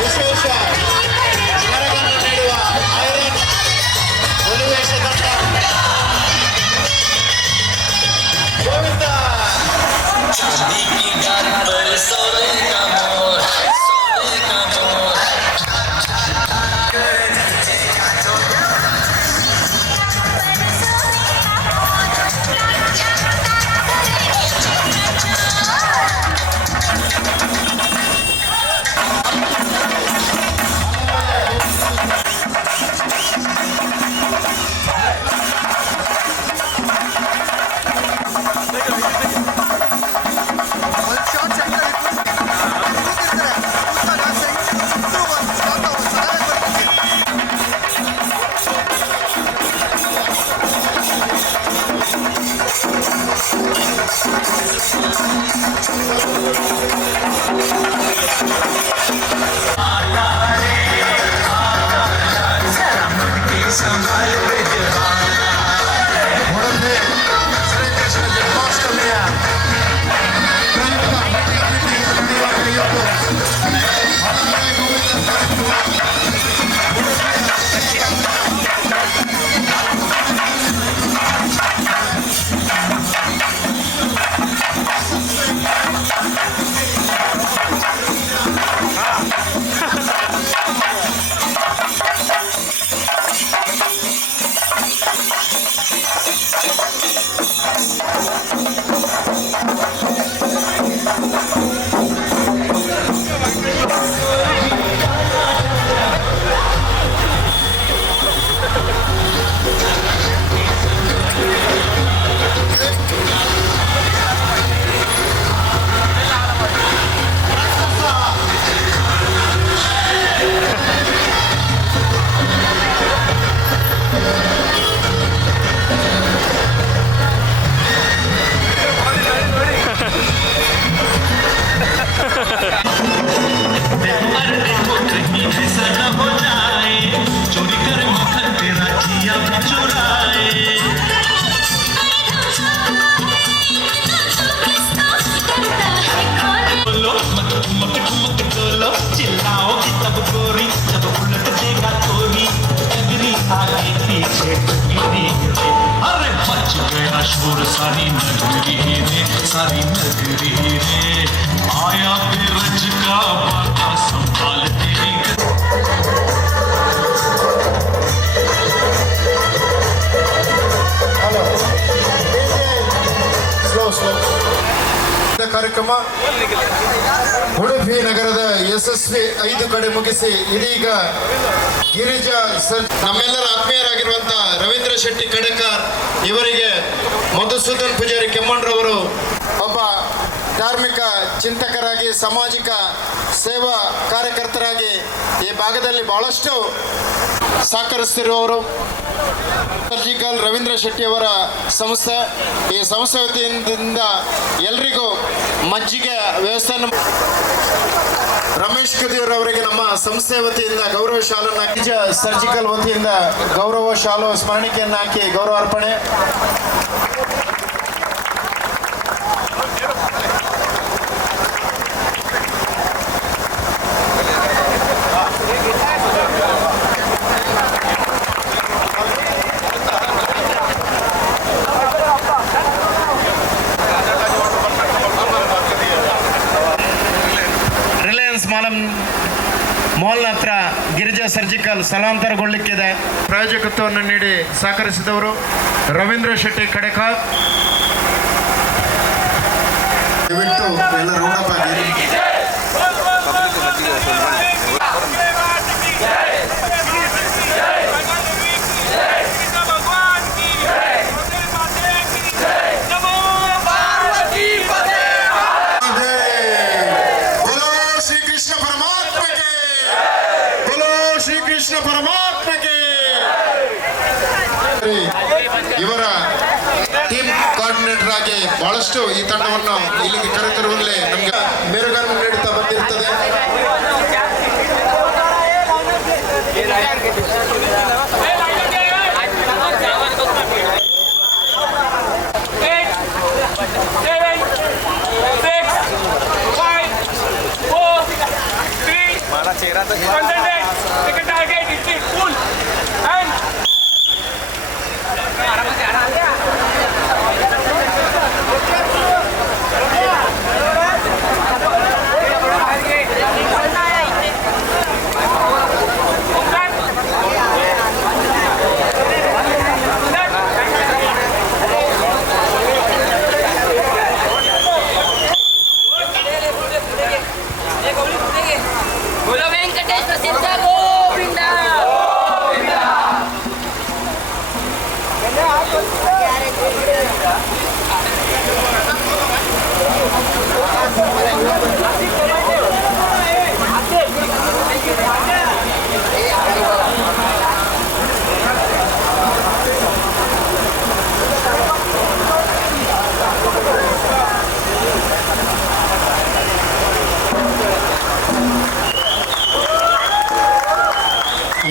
ವಿಶೇಷ ಮೆರಗನ್ನು ನೀಡುವ ಐರನ್ ಹುಲಿವೇಷ ತಂಡ ಗೋವಿಂದ. ಉಡುಪಿ ಶ್ರೀಕೃಷ್ಣ ಜನ್ಮಾಷ್ಟಮಿಯ चिल्लाओगी तब गोरी जब उलट देगा कोरी एवरी आगे पीछे गिरी रे अरे मच गया शोर सारी नगरी रे सारी नगरी रे आया बिरज का बाता संभाल तेरी ಕಾರ್ಯಕ್ರಮ ಉಡುಪಿ ನಗರದ ಯಶಸ್ವಿ 5 ಕಡೆ ಮುಗಿಸಿ ಇದೀಗ ಗಿರಿಜಾ ನಮ್ಮೆಲ್ಲರ ಆತ್ಮೀಯರಾಗಿರುವಂತ ರವೀಂದ್ರ ಶೆಟ್ಟಿ ಕಡೆಕರ್ ಇವರಿಗೆ ಮಧುಸೂದನ್ ಪೂಜಾರಿ ಕೆಮ್ಮಣ್ರವರು ಒಬ್ಬ ಧಾರ್ಮಿಕ ಚಿಂತಕರಾಗಿ ಸಾಮಾಜಿಕ ಸೇವಾ ಕಾರ್ಯಕರ್ತರಾಗಿ ಈ ಭಾಗದಲ್ಲಿ ಬಹಳಷ್ಟು ಸಹಕರಿಸುತ್ತಿರುವವರು. ಸರ್ಜಿಕಲ್ ರವೀಂದ್ರ ಶೆಟ್ಟಿ ಅವರ ಸಂಸ್ಥೆ, ಈ ಸಂಸ್ಥೆ ವತಿಯಿಂದ ಎಲ್ರಿಗೂ ಮಜ್ಜಿಗೆ ವ್ಯವಸ್ಥೆ. ರಮೇಶ್ ಕದೀರ್ ಅವರಿಗೆ ನಮ್ಮ ಸಂಸ್ಥೆ ವತಿಯಿಂದ ಗೌರವ ಶಾಲನ್ನು ಸರ್ಜಿಕಲ್ ವತಿಯಿಂದ ಗೌರವ ಶಾಲು ಸ್ಮರಣಿಕೆಯನ್ನು ಹಾಕಿ ಗೌರವ ಅರ್ಪಣೆ. ಗಿರಿಜಾ ಸರ್ಜಿಕಲ್ ಸ್ಥಳಾಂತರಗೊಳ್ಳಿಕ್ಕಿದೆ. ಪ್ರಾಯೋಜಕತ್ವವನ್ನು ನೀಡಿ ಸಹಕರಿಸಿದವರು ರವೀಂದ್ರ ಶೆಟ್ಟಿ ಕಡೆಕಾರ್. ದಯವಿಟ್ಟು ಎಲ್ಲ ರೌಂಡಪ್ ಆಗಿ. ಇವರ ಟೀಮ್ ಕೋಆರ್ಡಿನೇಟರ್ ಆಗಿ ಬಹಳಷ್ಟು ಈ ತಂಡವನ್ನು ಇಲ್ಲಿಗೆ ಕರೆತರುವಲ್ಲಿ ನಮಗೆ ಮೆರುಗನ್ನು ನೀಡುತ್ತಾ ಬಂದಿರುತ್ತದೆ.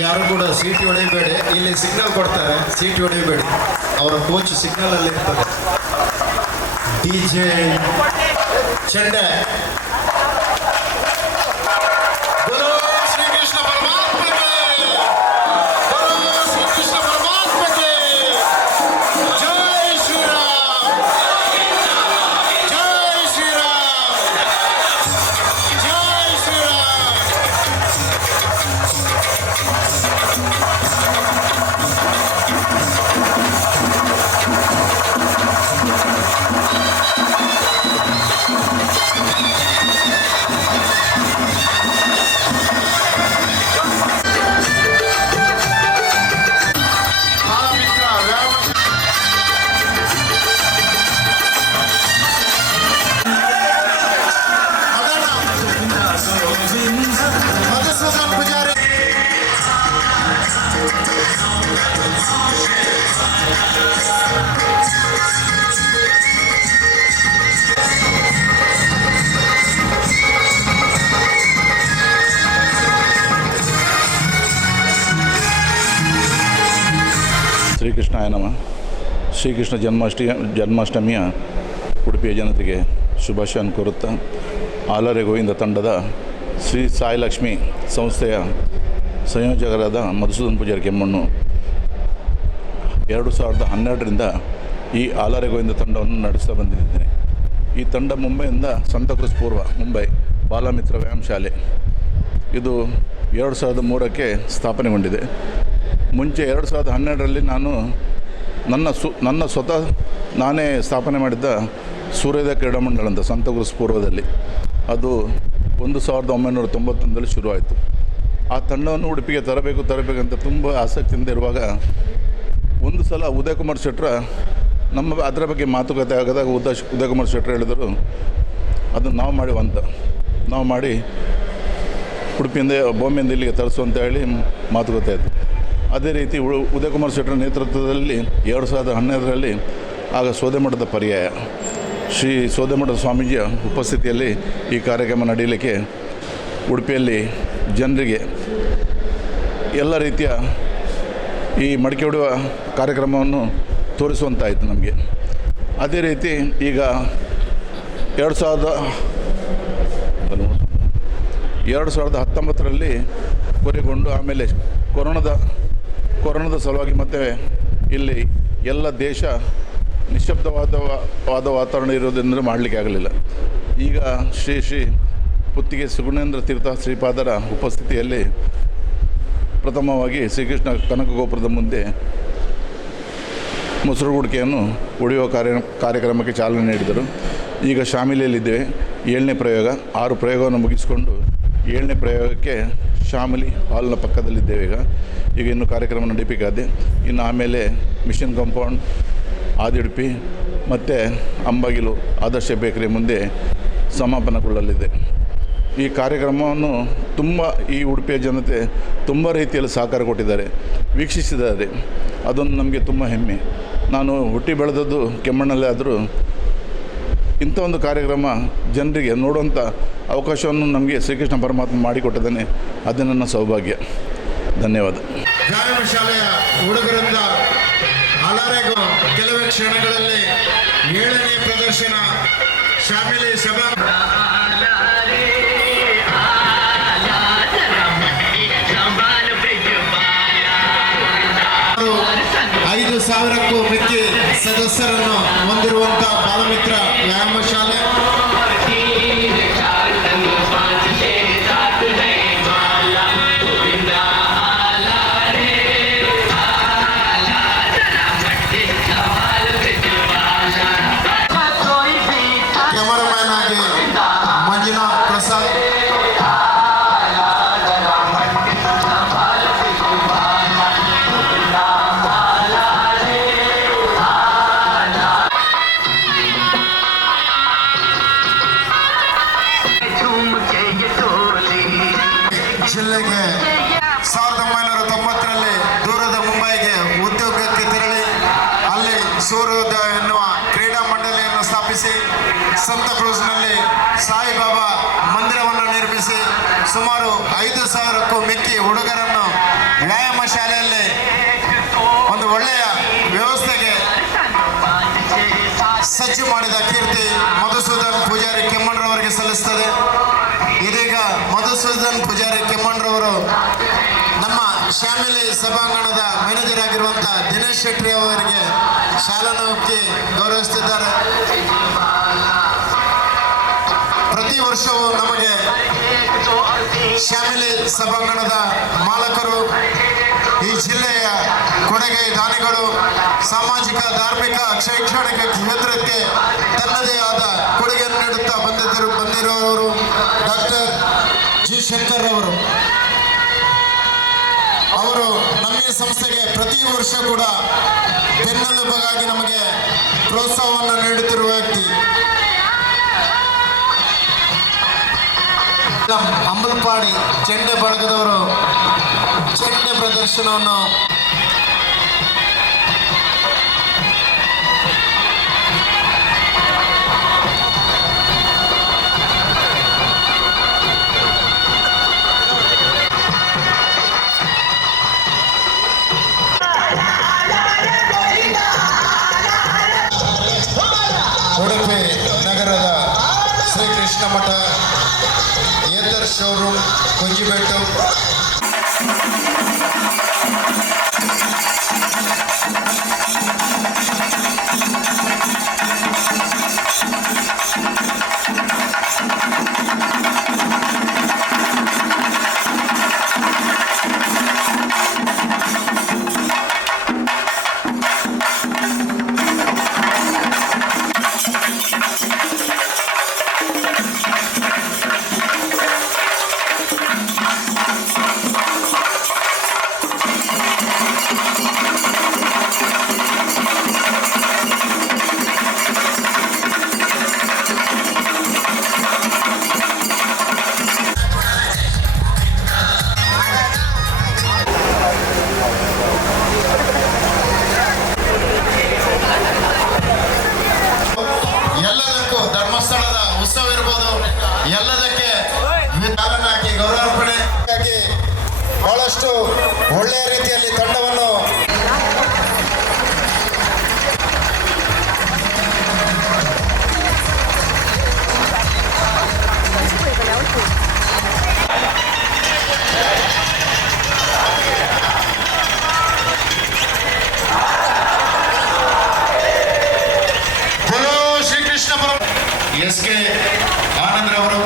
ಯಾರು ಕೂಡ ಸೀಟಿ ಹೊಡೆಯಬೇಡಿ. ಇಲ್ಲಿ ಸಿಗ್ನಲ್ ಕೊಡ್ತಾರೆ, ಸೀಟಿ ಹೊಡೆಯಬೇಡಿ. ಅವರ ಕೋಚ್ ಸಿಗ್ನಲ್ ಅಲ್ಲಿ ಇರ್ತದೆ. DJ ಚೆಂಡೆ. बोलो श्री कृष्ण परमात्मा के, बोलो श्री कृष्ण परमात्मा के, जय श्री राम, जय श्री राम, जय श्री राम. ಶ್ರೀಕೃಷ್ಣಾಯ ನಮಃ. ಶ್ರೀಕೃಷ್ಣ ಜನ್ಮಾಷ್ಟಮಿಯ ಉಡುಪಿಯ ಜನತೆಗೆ ಶುಭಾಶಯ ಕೋರುತ್ತಾ ಆಲರೆ ಗೋವಿಂದ ತಂಡದ ಶ್ರೀ ಸಾಯಿಲಕ್ಷ್ಮಿ ಸಂಸ್ಥೆಯ ಸಂಯೋಜಕರಾದ ಮಧುಸೂದನ್ ಪೂಜಾರಿ ಕೆಮ್ಮಣ್ಣು 2012ರಿಂದ ಈ ಆಲರೆ ಗೋವಿಂದ ತಂಡವನ್ನು ನಡೆಸ್ತಾ ಬಂದಿದ್ದೇನೆ. ಈ ತಂಡ ಮುಂಬೈಯಿಂದ ಸಂತಕ್ರೂಸ್ ಪೂರ್ವ ಮುಂಬೈ ಬಾಲಮಿತ್ರ ವ್ಯಾಯಾಮ ಶಾಲೆ ಇದು 2003ಕ್ಕೆ ಸ್ಥಾಪನೆಗೊಂಡಿದೆ. ಮುಂಚೆ 2012ರಲ್ಲಿ ನಾನು ನನ್ನ ಸ್ವತಃ ನಾನೇ ಸ್ಥಾಪನೆ ಮಾಡಿದ್ದ ಸೂರ್ಯೋದಯ ಕ್ರೀಡಾ ಮಂಡಳ ಅಂತ ಸಂತಕ್ರೂಸ್ ಪೂರ್ವದಲ್ಲಿ, ಅದು 1991ರಲ್ಲಿ ಶುರುವಾಯಿತು. ಆ ತಂಡವನ್ನು ಉಡುಪಿಗೆ ತರಬೇಕಂತ ತುಂಬ ಆಸಕ್ತಿಯಿಂದ ಇರುವಾಗ ಒಂದು ಸಲ ಉದಯ್ ಕುಮಾರ್ ಶೆಟ್ರ ಅದರ ಬಗ್ಗೆ ಮಾತುಕತೆ ಆಗೋದಾಗ ಉದಯ್ ಕುಮಾರ್ ಶೆಟ್ರು ಹೇಳಿದರು, ಅದನ್ನು ನಾವು ಮಾಡಿ ಉಡುಪಿಯಿಂದ ಬಾಂಬೆಯಿಂದ ಇಲ್ಲಿಗೆ ತರಿಸುವಂತ ಹೇಳಿ ಮಾತುಕತೆ ಆಯಿತು. ಅದೇ ರೀತಿ ಉದಯ್ ಕುಮಾರ್ ಶೆಟ್ಟರ ನೇತೃತ್ವದಲ್ಲಿ 2012ರಲ್ಲಿ ಆಗ ಸೋದೆಮಠದ ಪರ್ಯಾಯ ಶ್ರೀ ಸೋದೆಮಠದ ಸ್ವಾಮೀಜಿಯ ಉಪಸ್ಥಿತಿಯಲ್ಲಿ ಈ ಕಾರ್ಯಕ್ರಮ ನಡೆಯಲಿಕ್ಕೆ ಉಡುಪಿಯಲ್ಲಿ ಜನರಿಗೆ ಎಲ್ಲ ರೀತಿಯ ಈ ಮಡಿಕೆ ಹೊಡೆಯುವ ಕಾರ್ಯಕ್ರಮವನ್ನು ತೋರಿಸುವಂತಾಯಿತು ನಮಗೆ. ಅದೇ ರೀತಿ ಈಗ 2019ರಲ್ಲಿ ಕೊನೆಗೊಂಡು ಆಮೇಲೆ ಕೊರೋನಾದ ಸಲುವಾಗಿ ಮತ್ತೆ ಇಲ್ಲಿ ಎಲ್ಲ ದೇಶ ನಿಶ್ಶಬ್ದವಾದ ವಾತಾವರಣ ಇರೋದರಿಂದ ಮಾಡಲಿಕ್ಕೆ ಆಗಲಿಲ್ಲ. ಈಗ ಶ್ರೀ ಪುತ್ತಿಗೆ ಸುಗುಣೇಂದ್ರ ತೀರ್ಥ ಶ್ರೀಪಾದರ ಉಪಸ್ಥಿತಿಯಲ್ಲಿ ಪ್ರಥಮವಾಗಿ ಶ್ರೀಕೃಷ್ಣ ಕನಕ ಗೋಪುರದ ಮುಂದೆ ಮೊಸರುಗುಡಿಕೆಯನ್ನು ಹೊಡೆಯುವ ಕಾರ್ಯಕ್ರಮಕ್ಕೆ ಚಾಲನೆ ನೀಡಿದರು. ಈಗ ಶಾಮಿಲಿಯಲ್ಲಿದ್ದೇವೆ. 7ನೇ ಪ್ರಯೋಗ. 6 ಪ್ರಯೋಗವನ್ನು ಮುಗಿಸಿಕೊಂಡು 7ನೇ ಪ್ರಯೋಗಕ್ಕೆ ಶಾಮಿಲಿ ಹಾಲ್ನ ಪಕ್ಕದಲ್ಲಿದ್ದೇವೆ. ಈಗ ಇನ್ನು ಕಾರ್ಯಕ್ರಮ ನಡೀಬೇಕಾದೆ. ಇನ್ನು ಆಮೇಲೆ ಮಿಷನ್ ಕಾಂಪೌಂಡ್, ಆದಿಡುಪಿ ಮತ್ತು ಅಂಬಾಗಿಲು ಆದರ್ಶ ಬೇಕರಿ ಮುಂದೆ ಸಮಾಪನಗೊಳ್ಳಲಿದೆ. ಈ ಕಾರ್ಯಕ್ರಮವನ್ನು ಈ ಉಡುಪಿಯ ಜನತೆ ತುಂಬ ರೀತಿಯಲ್ಲಿ ಸಹಕಾರ ಕೊಟ್ಟಿದ್ದಾರೆ, ವೀಕ್ಷಿಸಿದ್ದಾರೆ. ಅದೊಂದು ನಮಗೆ ತುಂಬ ಹೆಮ್ಮೆ. ನಾನು ಹುಟ್ಟಿ ಬೆಳೆದದ್ದು ಕೆಮ್ಮಣ್ಣಲ್ಲೇ ಆದರೂ ಇಂಥ ಒಂದು ಕಾರ್ಯಕ್ರಮ ಜನರಿಗೆ ನೋಡುವಂಥ ಅವಕಾಶವನ್ನು ನಮಗೆ ಶ್ರೀಕೃಷ್ಣ ಪರಮಾತ್ಮ ಮಾಡಿಕೊಟ್ಟಿದ್ದಾನೆ. ಅದು ನನ್ನ ಸೌಭಾಗ್ಯ. ಧನ್ಯವಾದ. ವ್ಯಾಯಾಮ ಶಾಲೆಯ ಹುಡುಗರಿಂದ ಹಲರೆಗೂ ಕೆಲವೇ ಕ್ಷಣಗಳಲ್ಲಿ 7ನೇ ಪ್ರದರ್ಶನ ಶಾಮಿಲಿ ಸಭಾ 5,000ಕ್ಕೂ ಮಿಕ್ಕಿ ಸದಸ್ಯರನ್ನು ಹೊಂದಿರುವಂಥ ಬಾಲಮಿತ್ರ ವ್ಯಾಯಾಮ ಶಾಲೆ. ಕ್ಯಾಮರಾಮ್ಯಾನ್ ಆಗಿ ಮಂಜುನಾಥ್ ಪ್ರಸಾದ್. ಜಿಲ್ಲೆಗೆ 1990ರಲ್ಲಿ ದೂರದ ಮುಂಬೈಗೆ ಉದ್ಯೋಗಕ್ಕೆ ತೆರಳಿ ಅಲ್ಲಿ ಸೂರ್ಯೋದಯ ಎನ್ನುವ ಕ್ರೀಡಾ ಮಂಡಳಿಯನ್ನು ಸ್ಥಾಪಿಸಿ ಸಂತಕ್ರೂಜ್ನಲ್ಲಿ ಸಾಯಿಬಾಬಾ ಮಂದಿರವನ್ನು ನಿರ್ಮಿಸಿ ಸುಮಾರು 5,000ಕ್ಕೂ ಮಿಕ್ಕಿ ಹುಡುಗರನ್ನು ವ್ಯಾಯಾಮ ಶಾಲೆಯಲ್ಲಿ ಒಂದು ಒಳ್ಳೆಯ ವ್ಯವಸ್ಥೆಗೆ ಸಜ್ಜು ಮಾಡಿದ ಕೀರ್ತಿ ಮಧುಸೂದನ್ ಪೂಜಾರಿ ಕೆಮ್ಮಣ್ರವರಿಗೆ ಸಲ್ಲಿಸುತ್ತದೆ. ಇದೀಗ ಮಧುಸೂದನ್ ಪೂಜಾರಿ ಕೆಮ್ಮಣ್ರವರು ನಮ್ಮ ಶಾಮಿಲಿ ಸಭಾಂಗಣದ ಮ್ಯಾನೇಜರ್ ಆಗಿರುವಂಥ ದಿನೇಶ್ ಶೆಟ್ಟಿ ಅವರಿಗೆ ಶಾಲನೋಕ್ಕಿ ಗೌರವಿಸುತ್ತಿದ್ದಾರೆ. ಪ್ರತಿ ವರ್ಷವೂ ನಮಗೆ ಶಾಮಿಲಿ ಸಭಾಂಗಣದ ಮಾಲಕರು, ಈ ಜಿಲ್ಲೆಯ ಕೊಡುಗೆ ದಾನಿಗಳು, ಸಾಮಾಜಿಕ, ಧಾರ್ಮಿಕ, ಶೈಕ್ಷಣಿಕ ಕ್ಷೇತ್ರಕ್ಕೆ ತನ್ನದೇ ಆದ ಕೊಡುಗೆಯನ್ನು ನೀಡುತ್ತಾ ಬಂದಿರುವವರು ಡಾಕ್ಟರ್ ಜಿ ಶಂಕರ್ ಅವರು ನಮ್ಮ ಸಂಸ್ಥೆಗೆ ಪ್ರತಿ ವರ್ಷ ಕೂಡ ಬೆನ್ನೆಲುಬಾಗಿ ನಮಗೆ ಪ್ರೋತ್ಸಾಹವನ್ನು ನೀಡುತ್ತಿರುವ ವ್ಯಕ್ತಿ. ಅಂಬಲ್ಪಾಡಿ ಚೆಂಡೆ ಬಳಗದವರು ಚೆಂಡೆ ಪ್ರದರ್ಶನವನ್ನು ಉಡುಪಿ ನಗರದ ಶ್ರೀಕೃಷ್ಣ ಮಠ ಏತರ್ ಶೋರೂಮ್ ಕುಂಜಿಬೆಟ್ಟು. ಎಲ್ಲದಕ್ಕೆ ಚಾಲನೆ ಹಾಕಿ ಗೌರವಾರ್ಪಣೆ ಹಾಕಿ ಬಹಳಷ್ಟು ಒಳ್ಳೆಯ ರೀತಿಯಲ್ಲಿ ತಂಡವನ್ನು ಶ್ರೀಕೃಷ್ಣ ಎಸ್.ಕೆ. ಆನಂದ್ರವರು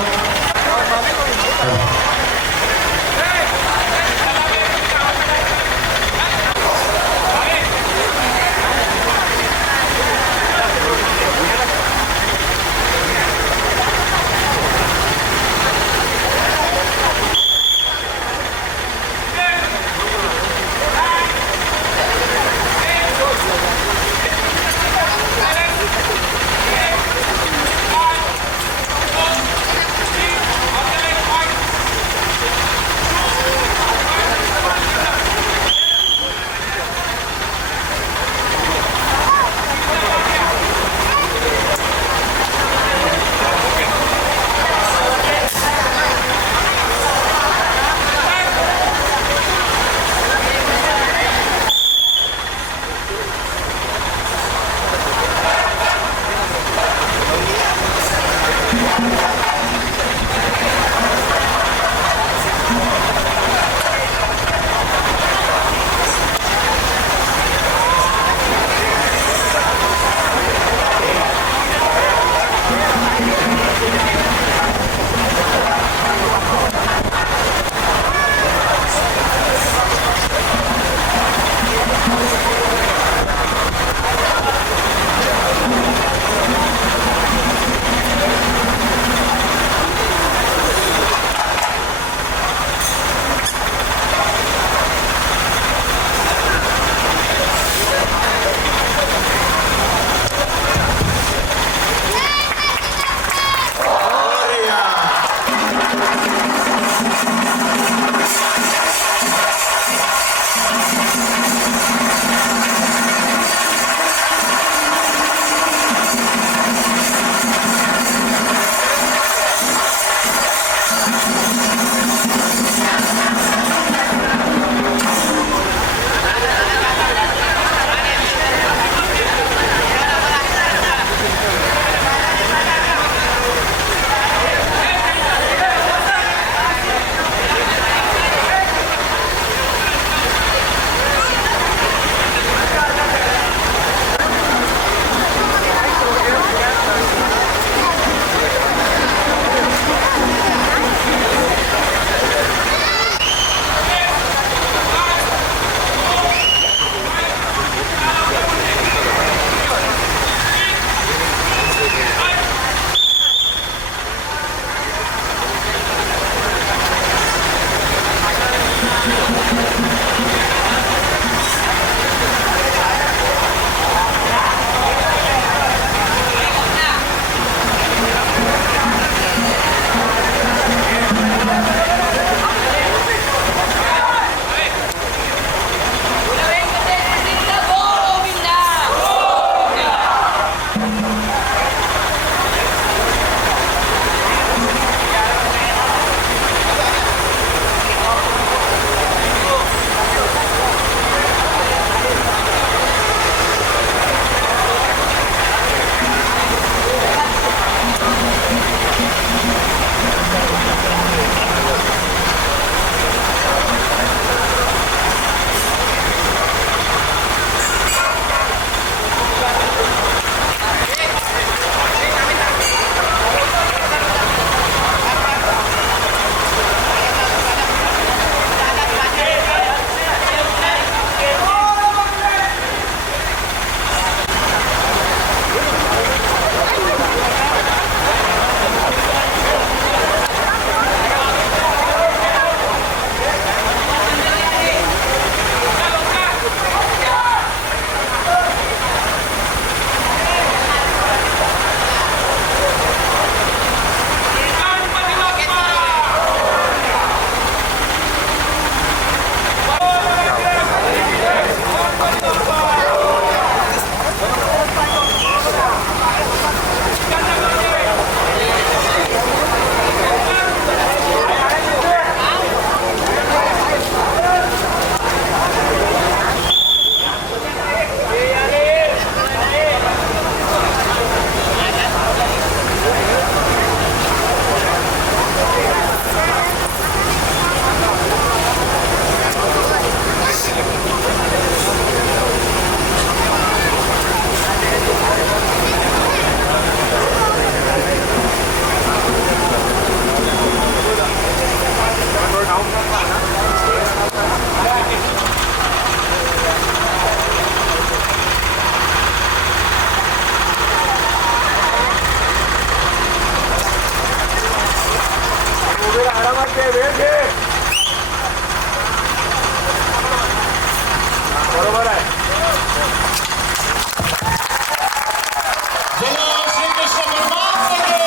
बोलो श्री कृष्ण परमात्मा की।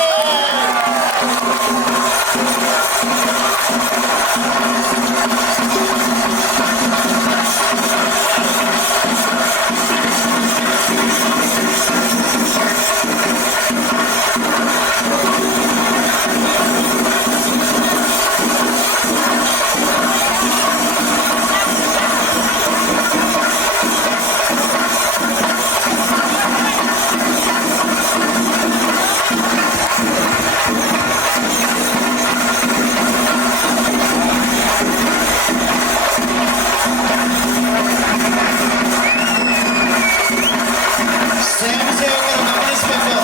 ಸ್ವಯಂ ಸೇವಕರು ಗಮನಿಸಬೇಕು.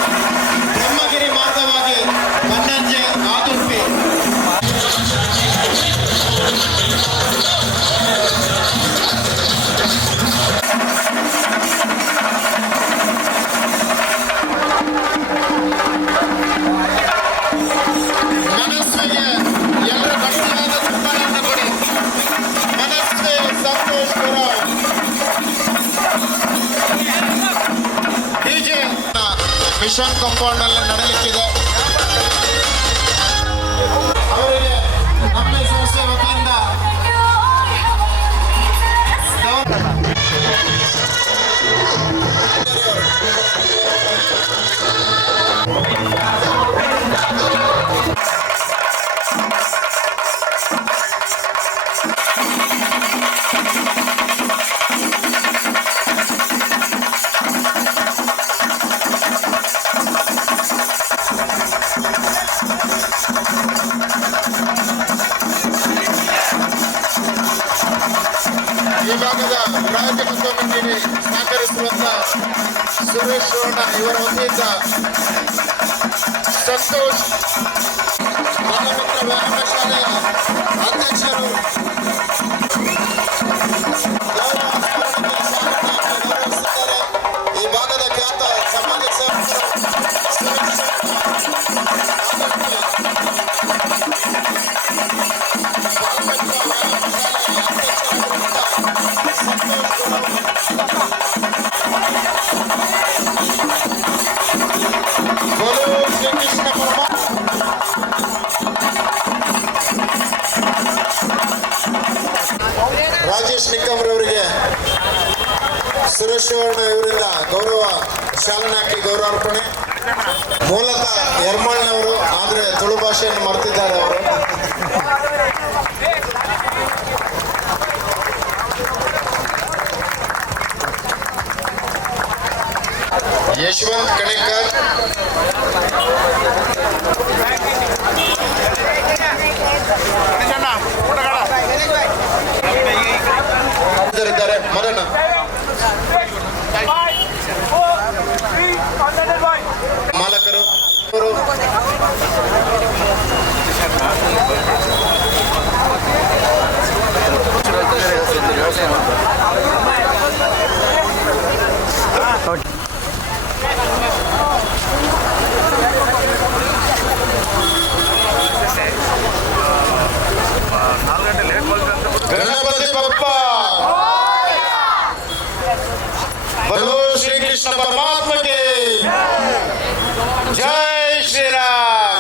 ಬ್ರಹ್ಮಗಿರಿ ಮಾರ್ಗವಾಗಿ ಬನ್ನಂಜೆ ಆದುರ್ಪಿ ಮನಸ್ಸಿಗೆ ಎಲ್ಲರ ಗಟ್ಟಿಯಾದ ಚಪ್ಪಾಳೆಯನ್ನು ಕೊಡಿ. ಮನಸ್ಸೇ ಸಂತೋಷ್ ಗುರಾವ್ ಡಿಜೆ ಮಿಷನ್ ಕಾಂಪೌಂಡ್ ನಲ್ಲಿ ನಡೆಯಲಿಕ್ಕಿದೆ. ಅವರಿಗೆ ನಮ್ಮ ಸಂಸ್ಥೆ ವತಿಯಿಂದ ಈ ಭಾಗದ ಪ್ರಾಯೋಜಕತ್ವದೊಂದಿಗೆ ಸಹಕರಿಸುವಂತ ಸುರೇಶ್ ಗೌಡ ಇವರ ವತಿಯಿಂದ ಸಂತೋಷ್ ಬಾಲಮಿತ್ರ ವ್ಯಾಯಾಮ ಶಾಲೆಯ ಅಧ್ಯಕ್ಷರು ಗೌರವಿಸಿದ್ದಾರೆ. ಈ ಭಾಗದ ಖ್ಯಾತ ಸಮಾಜ ಸೇವಕರು बोलो श्री कृष्ण ರಾಜೇಶ್ ನಿಕ್ಕಂರವರಿಗೆ ಸುರೇಶ್ ಇವರಿಂದ ಗೌರವ ಶಾಲನೆ ಹಾಕಿ ಗೌರವಾರ್ಪಣೆ. ಮೂಲತಃ ಯರ್ಮಳ್ನವರು, ಆದರೆ ತುಳು ಭಾಷೆಯನ್ನು ಮರ್ತಿದ್ದಾರೆ ಅವರು. ಯಶವಂತ್ ಕಣೇಕರ್, ಇದ್ದಾರೆ ಮದನ ಮಾಲಕರು ಗಣಪತಿ ಬಪ್ಪ बोलो श्री कृष्ण परमात्मा की जय श्री राम।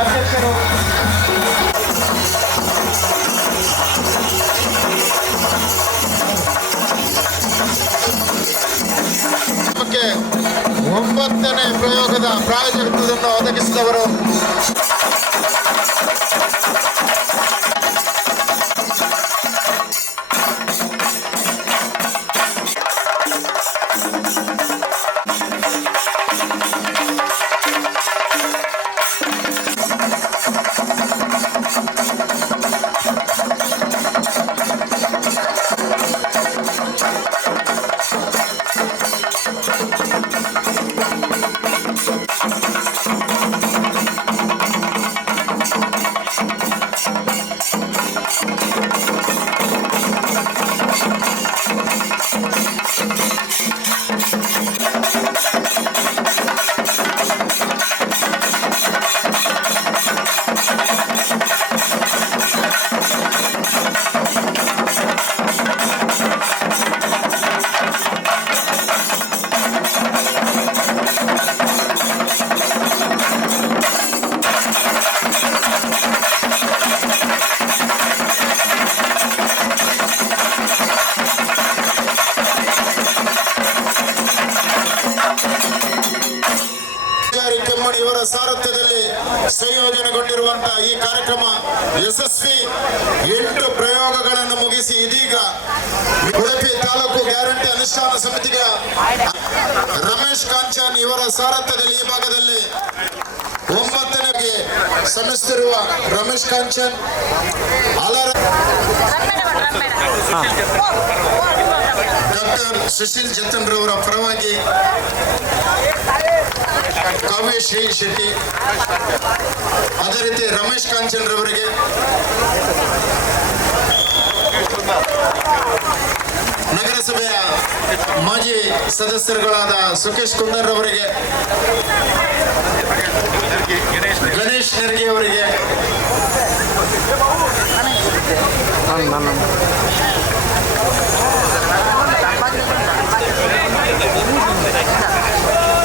ಅಧ್ಯಕ್ಷರು ನಮಗೆ 9ನೇ ಪ್ರಯೋಗದ ಪ್ರಾಯೋಜಕತ್ವವನ್ನು ಒದಗಿಸಿದವರು ಕೆಮ್ಮಣಿ ಇವರ ಸಾರಥ್ಯದಲ್ಲಿ ಸಂಯೋಜನೆಗೊಂಡಿರುವಂತಹ ಈ ಕಾರ್ಯಕ್ರಮ ಯಶಸ್ವಿ 8 ಪ್ರಯೋಗಗಳನ್ನು ಮುಗಿಸಿ ಇದೀಗ ಉಡುಪಿ ತಾಲೂಕು ಗ್ಯಾರಂಟಿ ಅನುಷ್ಠಾನ ಸಮಿತಿಗೆ ರಮೇಶ್ ಕಾಂಚನ್ ಇವರ ಸಾರಥ್ಯದಲ್ಲಿ ಈ ಭಾಗದಲ್ಲಿ 9ನೇ ಶ್ರಮಿಸುತ್ತಿರುವ ರಮೇಶ್ ಕಾಂಚನ್ ಡಾಕ್ಟರ್ ಸುಶೀಲ್ ಜತನ್ ರವರ ಪರವಾಗಿ ಕಾವ್ಯ ಶ್ರೀ ಶೆಟ್ಟಿ, ಅದೇ ರೀತಿ ರಮೇಶ್ ಕಾಂಚನ್ ರವರಿಗೆ, ನಗರಸಭೆಯ ಮಾಜಿ ಸದಸ್ಯರುಗಳಾದ ಸುಖೇಶ್ ಕುಂದರ್ ರವರಿಗೆ, ಗಣೇಶ್ ನೆರ್ಗಿ ಅವರಿಗೆ,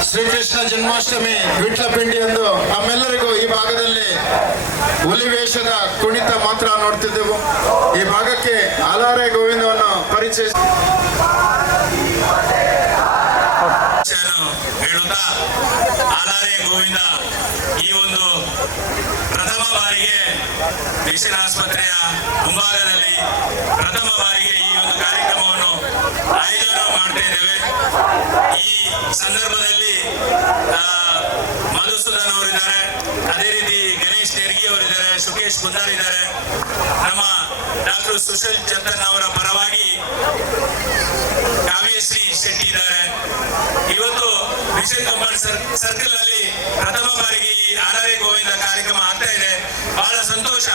ಶ್ರೀಕೃಷ್ಣ ಜನ್ಮಾಷ್ಟಮಿ ವಿಟ್ಲಪಿಂಡಿಯಂದು ನಮ್ಮೆಲ್ಲರಿಗೂ ಈ ಭಾಗದಲ್ಲಿ ಹುಲಿವೇಷದ ಕುಣಿತ ಮಾತ್ರ ನೋಡ್ತಿದ್ದೆವು. ಈ ಭಾಗಕ್ಕೆ ಆಲಾರೆ ಗೋವಿಂದವನ್ನು ಪರಿಚಯ ಹೇಳುತ್ತಾ ಆಲಾರೆ ಗೋವಿಂದ ಈ ಒಂದು ಪ್ರಥಮ ಬಾರಿಗೆ ಮಿಷನ್ ಆಸ್ಪತ್ರೆಯ ಮುಂಭಾಗದಲ್ಲಿ ಪ್ರಥಮ ಬಾರಿಗೆ ಈ ಒಂದು ಕಾರ್ಯಕ್ರಮವನ್ನು ಆಯೋಜನೆ ಮಾಡ್ತಾ ಇದ್ದೇವೆ. ಈ ಸಂದರ್ಭದಲ್ಲಿ ಮಧುಸೂದನ್ ಅವರಿದ್ದಾರೆ, ಅದೇ ರೀತಿ ಗಣೇಶ್ ನೆರ್ಗಿ ಅವರಿದ್ದಾರೆ, ಸುಖೇಶ್ ಕುಂದಾರ್ ಇದ್ದಾರೆ, ನಮ್ಮ ಡಾಕ್ಟರ್ ಸುಶೀಲ್ ಚಂದನ್ ಅವರ ಪರವಾಗಿ ಕಾವ್ಯಶ್ರೀ ಶೆಟ್ಟಿ ಇದ್ದಾರೆ. ಇವತ್ತು ಮಿಷನ್ ಕಂಪೌಂಡ್ ಸರ್ಕಲ್ ನಲ್ಲಿ ಪ್ರಥಮ ಬಾರಿಗೆ ಈ ಆಲಾರೆ ಗೋವಿಂದ ಕಾರ್ಯಕ್ರಮ ಆಗ್ತಾ ಇದೆ. ಬಹಳ ಸಂತೋಷ.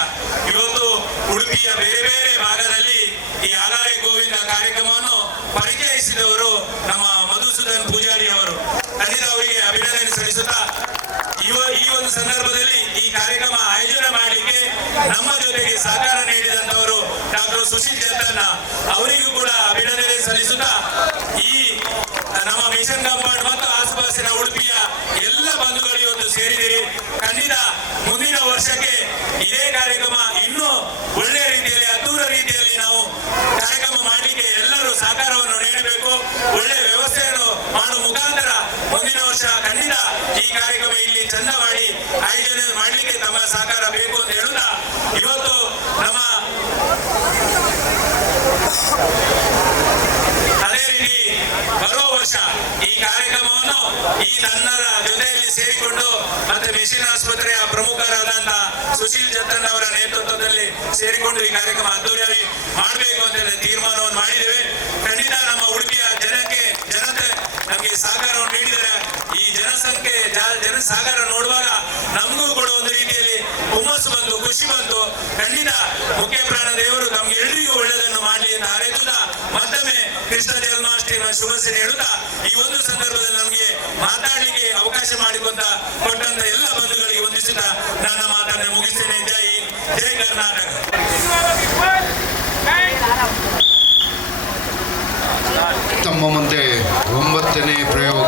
ಇವತ್ತು ಉಡುಪಿಯ ಬೇರೆ ಬೇರೆ ಭಾಗದಲ್ಲಿ ಈ ಆಲಾರೆ ಗೋವಿಂದ ಕಾರ್ಯಕ್ರಮವನ್ನು ಪರಿಚಯಿಸಿದವರು ನಮ್ಮ ಮಧುಸೂದನ್ ಪೂಜಾರಿ ಅವರು. ಖಂಡಿತ ಅವರಿಗೆ ಅಭಿನಂದನೆ ಸಲ್ಲಿಸುತ್ತಾ ಈ ಒಂದು ಸಂದರ್ಭದಲ್ಲಿ ಈ ಕಾರ್ಯಕ್ರಮ ಆಯೋಜನೆ ಮಾಡಲಿಕ್ಕೆ ನಮ್ಮ ಜೊತೆಗೆ ಸಹಕಾರ ನೀಡಿದಂತವರು ಡಾಕ್ಟರ್ ಸುಶೀಲ್ ಚಂದನ್ ಅವರಿಗೂ ಕೂಡ ಅಭಿನಂದನೆ ಸಲ್ಲಿಸುತ್ತಾ ಈ ನಮ್ಮ ಮಿಷನ್ ಕಾಂಪೌಂಡ್ ಮತ್ತು ಆಸುಪಾಸಿನ ಉಡುಪಿಯ ಎಲ್ಲ ಬಂಧುಗಳು ಇವತ್ತು ಸೇರಿದಿರಿ. ಖಂಡಿತ ಮುಂದಿನ ವರ್ಷಕ್ಕೆ ಇದೇ ಕಾರ್ಯಕ್ರಮ ಇನ್ನೂ ಒಳ್ಳೆಯ ರೀತಿಯಲ್ಲಿ ಅದ್ಭುತ ರೀತಿಯಲ್ಲಿ ನಾವು ಕಾರ್ಯಕ್ರಮ ಮಾಡಲಿಕ್ಕೆ ಎಲ್ಲರೂ ಸಹಕಾರವನ್ನು ನೀಡಬೇಕು. ಒಳ್ಳೆಯ ವ್ಯವಸ್ಥೆಯನ್ನು ಮಾಡುವ ಮುಖಾಂತರ ಮುಂದಿನ ವರ್ಷ ಖಂಡಿತ ಈ ಕಾರ್ಯಕ್ರಮ ಇಲ್ಲಿ ಚಂದ ಮಾಡಿ ಆಯೋಜನೆ ಮಾಡಲಿಕ್ಕೆ ತಮ್ಮ ಸಹಕಾರ ಬೇಕು ಅಂತ ಹೇಳುತ್ತಾ ಇವತ್ತು ನಮ್ಮ ಅದೇ ರೀತಿ ಬರುವ ವರ್ಷ ಈ ಕಾರ್ಯಕ್ರಮವನ್ನು ಈ ತನ್ನರ ಜೊತೆಯಲ್ಲಿ ಸೇರಿಕೊಂಡು ಮತ್ತೆ ಮಿಷನ್ ಆಸ್ಪತ್ರೆಯ ಪ್ರಮುಖರಾದಂತಹ ಸುಶೀಲ್ ಚಂದನ್ ಅವರ ನೇತೃತ್ವದಲ್ಲಿ ಸೇರಿಕೊಂಡು ಈ ಕಾರ್ಯಕ್ರಮ ಅದ್ದೂರಿಯಾಗಿ ಮಾಡಬೇಕು ಅಂತ ತೀರ್ಮಾನವನ್ನು ಮಾಡಿದ್ದೇವೆ. ಖಂಡಿತ ನಮ್ಮ ಉಡುಪಿಯ ಜನತೆ ನಮಗೆ ಸಹಕಾರವನ್ನು ನೀಡಿದರೆ ಈ ಜನಸಾಗರ ನೋಡುವಾಗ ನಮಗೂ ಕೂಡ ಒಂದು ರೀತಿಯಲ್ಲಿ ಹುಮ್ಮಸ್ಸು ಬಂತು, ಖುಷಿ ಬಂತು. ಖಂಡಿತ ಮುಖ್ಯ ಪ್ರಾಣ ದೇವರು ನಮ್ಗೆ ಎಲ್ರಿಗೂ ಒಳ್ಳೆಯದನ್ನು ಮಾಡಲಿ ಅಂತ ಹಾರೈಸುತ್ತಾ ಮತ್ತೊಮ್ಮೆ ಕೃಷ್ಣ ಜನ್ಮಾಷ್ಟಮಿಯ ಶುಭಾಶಯ ಹೇಳುತ್ತಾ ಈ ಒಂದು ಸಂದರ್ಭದಲ್ಲಿ ನಮಗೆ ಮಾತಾಡಲಿಕ್ಕೆ ಅವಕಾಶ ಮಾಡಿಕೊಂಡ ಕೊಟ್ಟಂತ ಎಲ್ಲ ಬಂಧುಗಳಿಗೆ ವಂದಿಸುತ್ತಾ ನನ್ನ ಮಾತನ್ನು ಮುಗಿಸ್ತೇನೆ. ಜೈ ಕರ್ನಾಟಕ. ನಮ್ಮ ಮುಂದೆ 9ನೇ ಪ್ರಯೋಗ.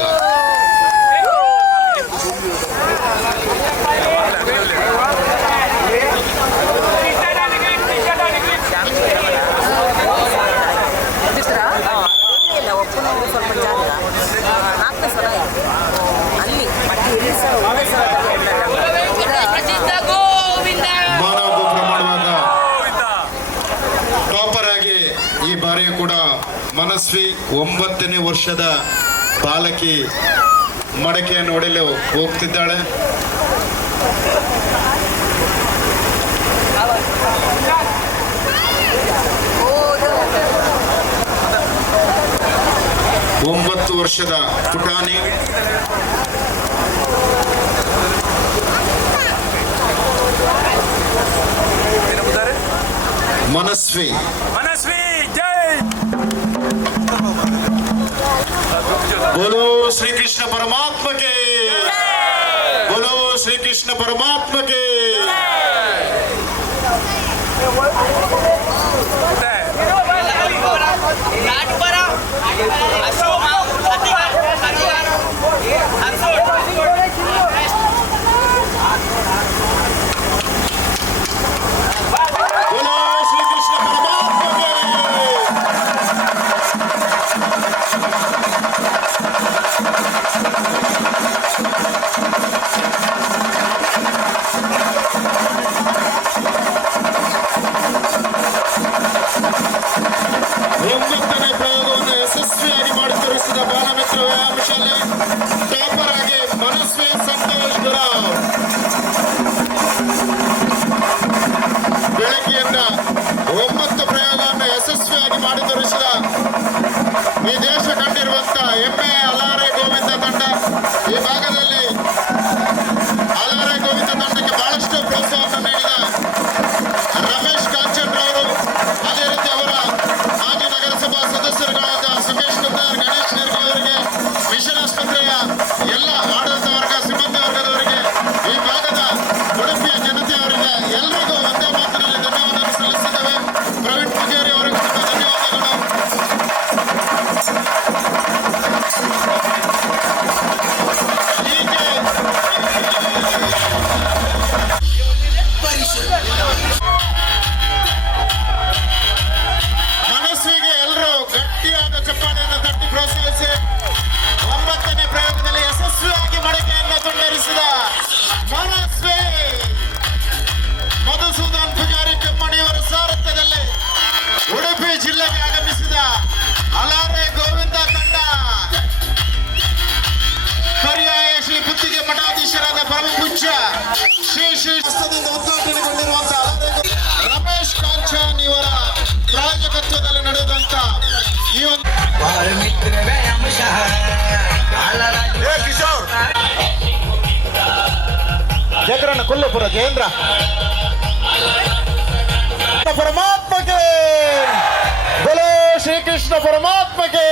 ಟಾಪರ್ ಆಗಿ ಈ ಬಾರಿಯೂ ಕೂಡ ಮನಸ್ವಿ 9ನೇ ವರ್ಷದ ಬಾಲಕಿ ಮಡಕೆಯನ್ನು ಹೊಡೆಯಲು ಹೋಗ್ತಿದ್ದಾಳೆ. ಒಂಬತ್ತು ವರ್ಷದ ಪುಟಾಣಿ ಮನಸ್ವಿ. बोलो श्री कृष्ण परमात्मा के, बोलो श्री कृष्ण परमात्मा के. बोलो श्री कृष्ण परमात्मा के. ಒಂಬತ್ತನೇ ಪ್ರಯೋಗವನ್ನು ಯಶಸ್ವಿಯಾಗಿ ಮಾಡಿ ತೋರಿಸಿದ ಬಾಲಮಿತ್ರ ವ್ಯಾಯಾಮ ಶಾಲೆ ಟಾಪರ್ ಆಗಿ ಮನಸ್ವಿ ಸಂತೋಷ್ ಗುರಾವ್. ಬೆಳಗ್ಗೆಯಿಂದ 9 ಪ್ರಯೋಗವನ್ನು ಯಶಸ್ವಿಯಾಗಿ ಮಾಡಿ ತೋರಿಸಿದ ಈ ದೇಶ ಕಂಡಿರುವಂತ ಹೆಮ್ಮೆಯ ಅಲಾರೆ ಗೋವಿಂದ ತಂಡ. ಈ ಭಾಗದಲ್ಲಿ ಅಲಾರೆ ಗೋವಿಂದ ತಂಡಕ್ಕೆ ಬಹಳಷ್ಟು ಪ್ರೋತ್ಸಾಹವನ್ನು ನೀಡಿದ ರಮೇಶ್ ಕಾಂಚನ್ ರವರು, ಅದೇ ರೀತಿ ಅವರ ಮಾಜಿ ನಗರಸಭಾ ಸದಸ್ಯರುಗಳಾದ ಸುಮೇಶ್ ಕುಂದಾರ್, ಗಣೇಶ್ ನಿರ್ಗಿ ಅವರಿಗೆ, ಮಿಷನ್ ಆಸ್ಪತ್ರೆಯ ಎಲ್ಲ ಆಡಳಿತ ವರ್ಗ ಸಿಬ್ಬಂದಿ ವರ್ಗದವರಿಗೆ, ಈ ಭಾಗದ ಉಡುಪಿಯ ಜನತೆಯವರಿಗೆ ಎಲ್ಲರಿಗೂ ಒಂದೇ ಮಾತಿನಲ್ಲಿ ಧನ್ಯವಾದ ಸಲ್ಲಿಸುತ್ತೇವೆ. ಪ್ರವೀಣ್ ಪೂಜಾರಿ ಅವರಿಗೆ ತುಂಬ ಧನ್ಯವಾದಗಳು. ಹೀಗೆ ಮನಸ್ವಿಗೆ ಎಲ್ಲರೂ ಗಟ್ಟಿಯಾದ ಚಪ್ಪಾಳೆಯನ್ನು ತಟ್ಟಿ ಪ್ರೋತ್ಸಾಹಿಸಿ 9ನೇ ಪ್ರಯೋಗದಲ್ಲಿ ಯಶಸ್ವಿಯಾಗಿ ಮಡಕೆಯನ್ನು ತುಂಡರಿಸಿದ ಮನಸ್ವಿ ಮಧುಸೂದನ್ ಪೂಜಾರಿ ಕೆಮ್ಮಣಿಯವರ ಸಾರಥ್ಯದಲ್ಲಿ ಉಡುಪಿ ಜಿಲ್ಲೆಗೆ ಆಗಮಿಸಿದ ಅಲಾರೆ ಗೋವಿಂದ ತಂಡ. ಪರ್ಯಾಯ ಶ್ರೀ ಪುತ್ತಿಗೆ ಮಠಾಧೀಶರಾದ ಪರಮ ಪೂಜ್ಯ ಶ್ರೀ ಶ್ರೀ ಹಸ್ತದಿಂದ ಉದ್ಘಾಟನೆಗೊಂಡಿರುವಂತಹ ರಮೇಶ್ ಕಾಂಚನ್ ಇವರ ಪ್ರಾಯೋಜಕತ್ವದಲ್ಲಿ ನಡೆದಂತ ಈ ಒಂದು ಜಗರನ್ನ ಕೊಲ್ಲಪುರ ಜಯೇಂದ್ರ ಪರಮಾತ್ಮಗೆ, बोलो श्री कृष्ण परमात्मा के.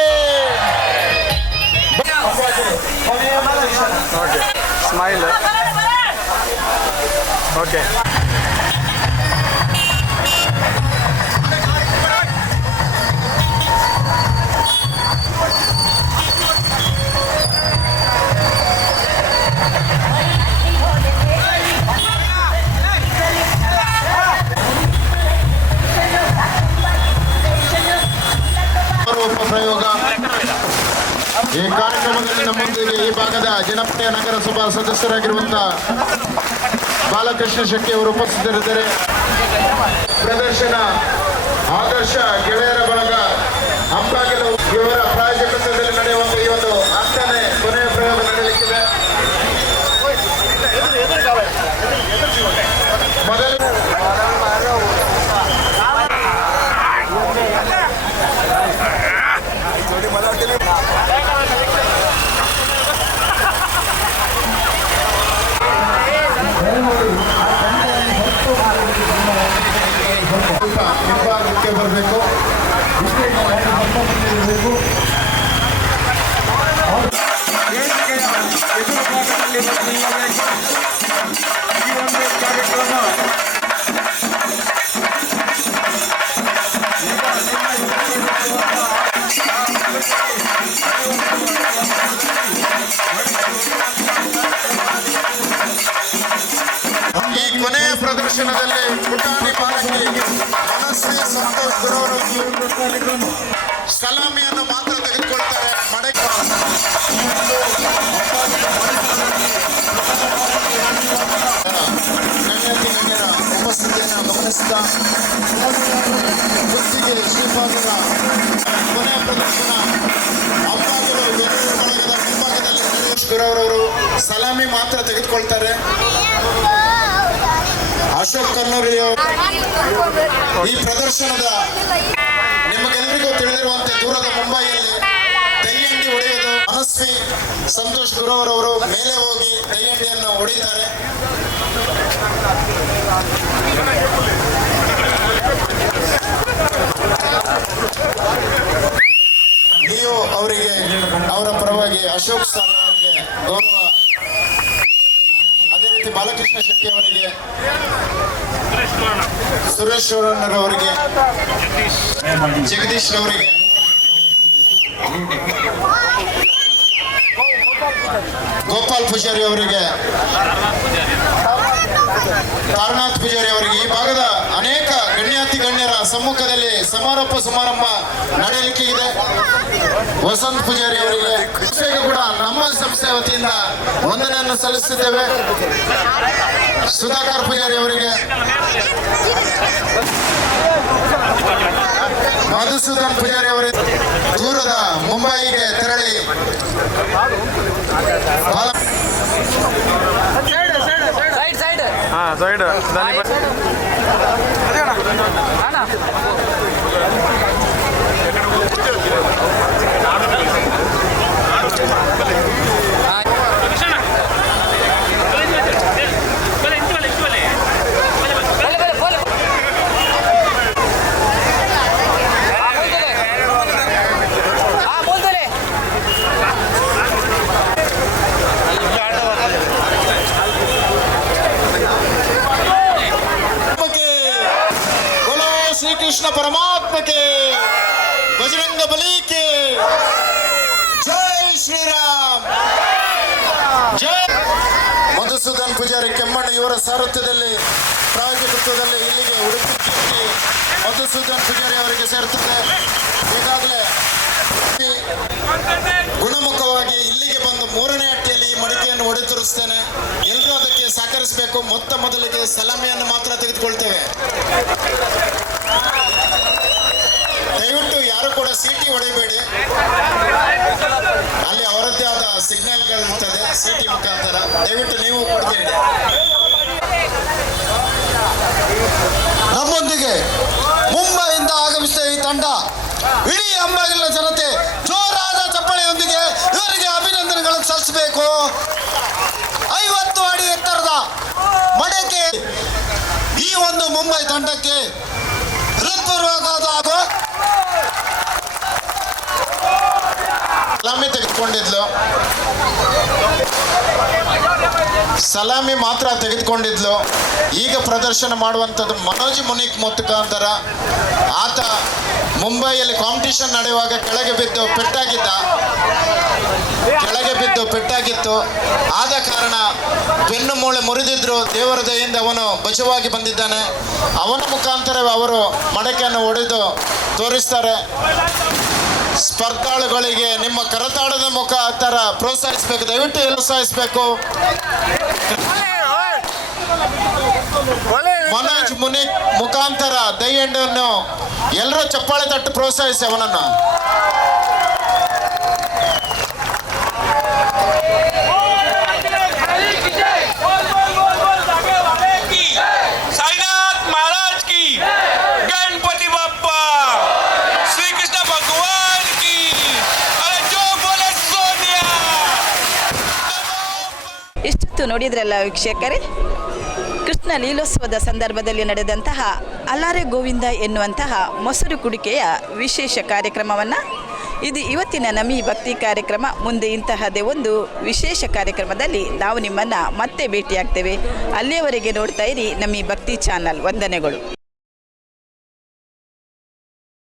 Smile okay. ಪ್ರಯೋಗ. ಈ ಕಾರ್ಯಕ್ರಮದಲ್ಲಿ ನಮ್ಮೊಂದಿಗೆ ಈ ಭಾಗದ ಜನಪ್ರಿಯ ನಗರಸಭಾ ಸದಸ್ಯರಾಗಿರುವಂತಹ ಬಾಲಕೃಷ್ಣ ಶೆಟ್ಟಿ ಅವರು ಉಪಸ್ಥಿತರಿದ್ದಾರೆ. ಪ್ರದರ್ಶನ ಆದರ್ಶ ಗೆಳೆಯರ ಬಳಗ ಹಂಪಾಗೆಲು ಇವರ ಪ್ರಾಯೋಜಕತ್ವದಲ್ಲಿ ನಡೆಯುವಂತ ಈ ಒಂದು 10ನೇ ಕೊನೆಯ ಪ್ರಯೋಗ ನಡೆಯಲಿಕ್ಕಿದೆ. ಮೊದಲು ಹಿಂಭಾಗಕ್ಕೆ ಬರಬೇಕು. ಈ ಒಂದು ಕಾರ್ಯಕ್ರಮ ಪ್ರದರ್ಶನದಲ್ಲಿ ಪುಟಾಣಿ ಬಾಲಕಿ ಮನಸ್ವಿ ಸಂತೋಷ್ ಗುರವರು ಸಲಾಮಿಯನ್ನು ಮಾತ್ರ ತೆಗೆದುಕೊಳ್ತಾರೆ. ಮಡಕೆ ಗಣ್ಯರ ಉಪಸ್ಥಿತಿಯನ್ನು ಗಮನಿಸಿದ ಕುಸ್ತಿಗೆ ಶ್ರೀಪಾದರ ಕೊನೆಯ ಪ್ರದರ್ಶನ ಅಂಬಾದರು ಬಳಗದ ಮುಂಭಾಗದಲ್ಲಿ ಗುರವರು ಸಲಾಮಿ ಮಾತ್ರ ತೆಗೆದುಕೊಳ್ತಾರೆ. ಅಶೋಕ್ ಕನ್ನೂರಿ ಈ ಪ್ರದರ್ಶನದ ನಿಮಗೆಲ್ಲರಿಗೂ ತಿಳಿದಿರುವಂತೆ ದೂರದ ಮುಂಬೈಯಲ್ಲಿ ದೈಯಂಡಿ ಹೊಡೆಯುವುದು. ಮನಸ್ವಿ ಸಂತೋಷ್ ಗುರವರವರು ಮೇಲೆ ಹೋಗಿ ದೈಯಂಡಿಯನ್ನು ಹೊಡೆಯುತ್ತಾರೆ. ನೀವು ಅವರಿಗೆ ಅವರ ಪರವಾಗಿ ಅಶೋಕ್ ಸರ್ ಅವರಿಗೆ ಗೌರವ, ಅದೇ ರೀತಿ ಬಾಲಕೃಷ್ಣ ಶೆಟ್ಟಿ ಅವರಿಗೆ, ಸುರೇಶ್ ಅವರಿಗೆ, ಜಗದೀಶ್ ಅವರಿಗೆ, ಗೋಪಾಲ್ ಪೂಜಾರಿ ಅವರಿಗೆ, ತಾರನಾಥ್ ಪೂಜಾರಿ ಅವರಿಗೆ, ಈ ಭಾಗದ ಅನೇಕ ಗಣ್ಯಾತಿ ಗಣ್ಯರ ಸಮ್ಮುಖದಲ್ಲಿ ಸಮಾರೋಪ ಸಮಾರಂಭ ನಡೆಯಲಿಕ್ಕೆ ಇದೆ. ವಸಂತ್ ಪೂಜಾರಿ ಅವರಿಗೆ ಕೂಡ ನಮ್ಮ ಸಂಸ್ಥೆ ವತಿಯಿಂದ ವಂದನೆಯನ್ನು ಸಲ್ಲಿಸುತ್ತೇವೆ. ಸುಧಾಕರ್ ಪೂಜಾರಿ ಅವರಿಗೆ, ಮಧುಸೂದನ್ ಪೂಜಾರಿ ಅವರಿಗೆ ದೂರದ ಮುಂಬೈಗೆ ತೆರಳಿ ಶ್ರೀಕೃಷ್ಣ ಪರಮಾತ್ಮಕ್ಕೆ, ಬಜರಂಗ ಬಲಿಗೆ, ಜೈ ಶ್ರೀರಾಮ್, ಜೈ. ಮಧುಸೂದನ್ ಪೂಜಾರಿ ಕೆಮ್ಮಣ್ಣ ಇವರ ಸಾರಥ್ಯದಲ್ಲಿ ಪ್ರಾಯೋಜಕತ್ವದಲ್ಲಿ ಇಲ್ಲಿಗೆ ಉಡುಪಿ ಕೀರ್ತಿ ಮಧುಸೂದನ್ ಪೂಜಾರಿ ಅವರಿಗೆ ಸೇರುತ್ತದೆ. ಈಗಾಗಲೇ ಗುಣಮುಖವಾಗಿ ಇಲ್ಲಿಗೆ ಬಂದು 3ನೇ ಅಟ್ಟಿಯಲ್ಲಿ ಈ ಮಡಿಕೆಯನ್ನು ಹೊಡೆ ತೋರಿಸ್ತೇನೆ. ಎಲ್ಲರೂ ಅದಕ್ಕೆ ಸಹಕರಿಸಬೇಕು. ಮೊದಲಿಗೆ ಸಲಾಮಿಯನ್ನು ಮಾತ್ರ ತೆಗೆದುಕೊಳ್ತೇವೆ. ದಯವಿಟ್ಟು ಯಾರು ಕೂಡ ಸೀಟಿ ಹೊಡೆಯಬೇಡಿ. ಅಲ್ಲಿ ಅವರದ್ದೇ ಆದ ಸಿಗ್ನಲ್ಗಳಿರ್ತದೆ ಸೀಟಿ ಮುಖಾಂತರ. ದಯವಿಟ್ಟು ನೀವು ಕೊಡಬೇಡಿ. ನಮ್ಮೊಂದಿಗೆ ಮುಂಬೈಯಿಂದ ಆಗಮಿಸಿದ ಈ ತಂಡ, ಇಡೀ ಅಂಬಾಗಿಲಿನ ಜನತೆ ಜೋರಾದ ಚಪ್ಪಳೆಯೊಂದಿಗೆ ಇವರಿಗೆ ಅಭಿನಂದನೆಗಳನ್ನು ಸಲ್ಲಿಸಬೇಕು. 50 ಅಡಿ ಎತ್ತರದ ಮಡಕೆ ಈ ಒಂದು ಮುಂಬೈ ತಂಡಕ್ಕೆ ಹೃತ್ಪೂರ್ವಕವಾದ ಸಲಾಮಿ ತೆಗೆದುಕೊಂಡಿದ್ಲು. ಸಲಾಮಿ ಮಾತ್ರ ತೆಗೆದುಕೊಂಡಿದ್ಲು. ಈಗ ಪ್ರದರ್ಶನ ಮಾಡುವಂಥದ್ದು ಮನೋಜ್ ಮುನಿಕ್ ಮುಖಾಂತರ. ಆತ ಮುಂಬೈಯಲ್ಲಿ ಕಾಂಪಿಟಿಷನ್ ನಡೆಯುವಾಗ ಕೆಳಗೆ ಬಿದ್ದು ಪೆಟ್ಟಾಗಿತ್ತು. ಆದ ಕಾರಣ ಬೆನ್ನು ಮೂಳೆ ಮುರಿದಿದ್ರು. ದೇವರ ದಯೆಯಿಂದ ಅವನು ಬಚಾವಾಗಿ ಬಂದಿದ್ದಾನೆ. ಅವನ ಮುಖಾಂತರವೇ ಅವರು ಮಡಕೆಯನ್ನು ಹೊಡೆದು ತೋರಿಸ್ತಾರೆ. ಸ್ಪರ್ಧಾಳುಗಳಿಗೆ ನಿಮ್ಮ ಕರತಾಳದ ಮುಖಾಂತರ ಪ್ರೋತ್ಸಾಹಿಸಬೇಕು. ದಯವಿಟ್ಟು ಪ್ರೋತ್ಸಾಹಿಸಬೇಕು. ಮನೋಜ್ ಮುನಿಕ್ ಮುಖಾಂತರ ದೈಯಂಡನ್ನು ಎಲ್ಲರೂ ಚಪ್ಪಾಳೆ ತಟ್ಟು ಪ್ರೋತ್ಸಾಹಿಸಿ ಅವನನ್ನು. साईनाथ महाराज की, गणपति बाप्पा, श्री कृष्ण भगवान की, अरे जो बोले सोनिया. ಇಷ್ಟೊತ್ತು ನೋಡಿದ್ರಲ್ಲ ವೀಕ್ಷಕರೇ, ಕೃಷ್ಣ ಲೀಲೋತ್ಸವದ ಸಂದರ್ಭದಲ್ಲಿ ನಡೆದಂತಹ ಅಲಾರೆ ಗೋವಿಂದ ಎನ್ನುವಂತಹ ಮೊಸರು ಕುಡಿಕೆಯ ವಿಶೇಷ ಕಾರ್ಯಕ್ರಮವನ್ನು. ಇದು ಇವತ್ತಿನ ನಮಿ ಭಕ್ತಿ ಕಾರ್ಯಕ್ರಮ. ಮುಂದೆ ಇಂತಹದೇ ಒಂದು ವಿಶೇಷ ಕಾರ್ಯಕ್ರಮದಲ್ಲಿ ನಾವು ನಿಮ್ಮನ್ನು ಮತ್ತೆ ಭೇಟಿಯಾಗ್ತೇವೆ. ಅಲ್ಲಿಯವರೆಗೆ ನೋಡ್ತಾ ಇರಿ ನಮಿ ಭಕ್ತಿ ಚಾನಲ್. ವಂದನೆಗಳು.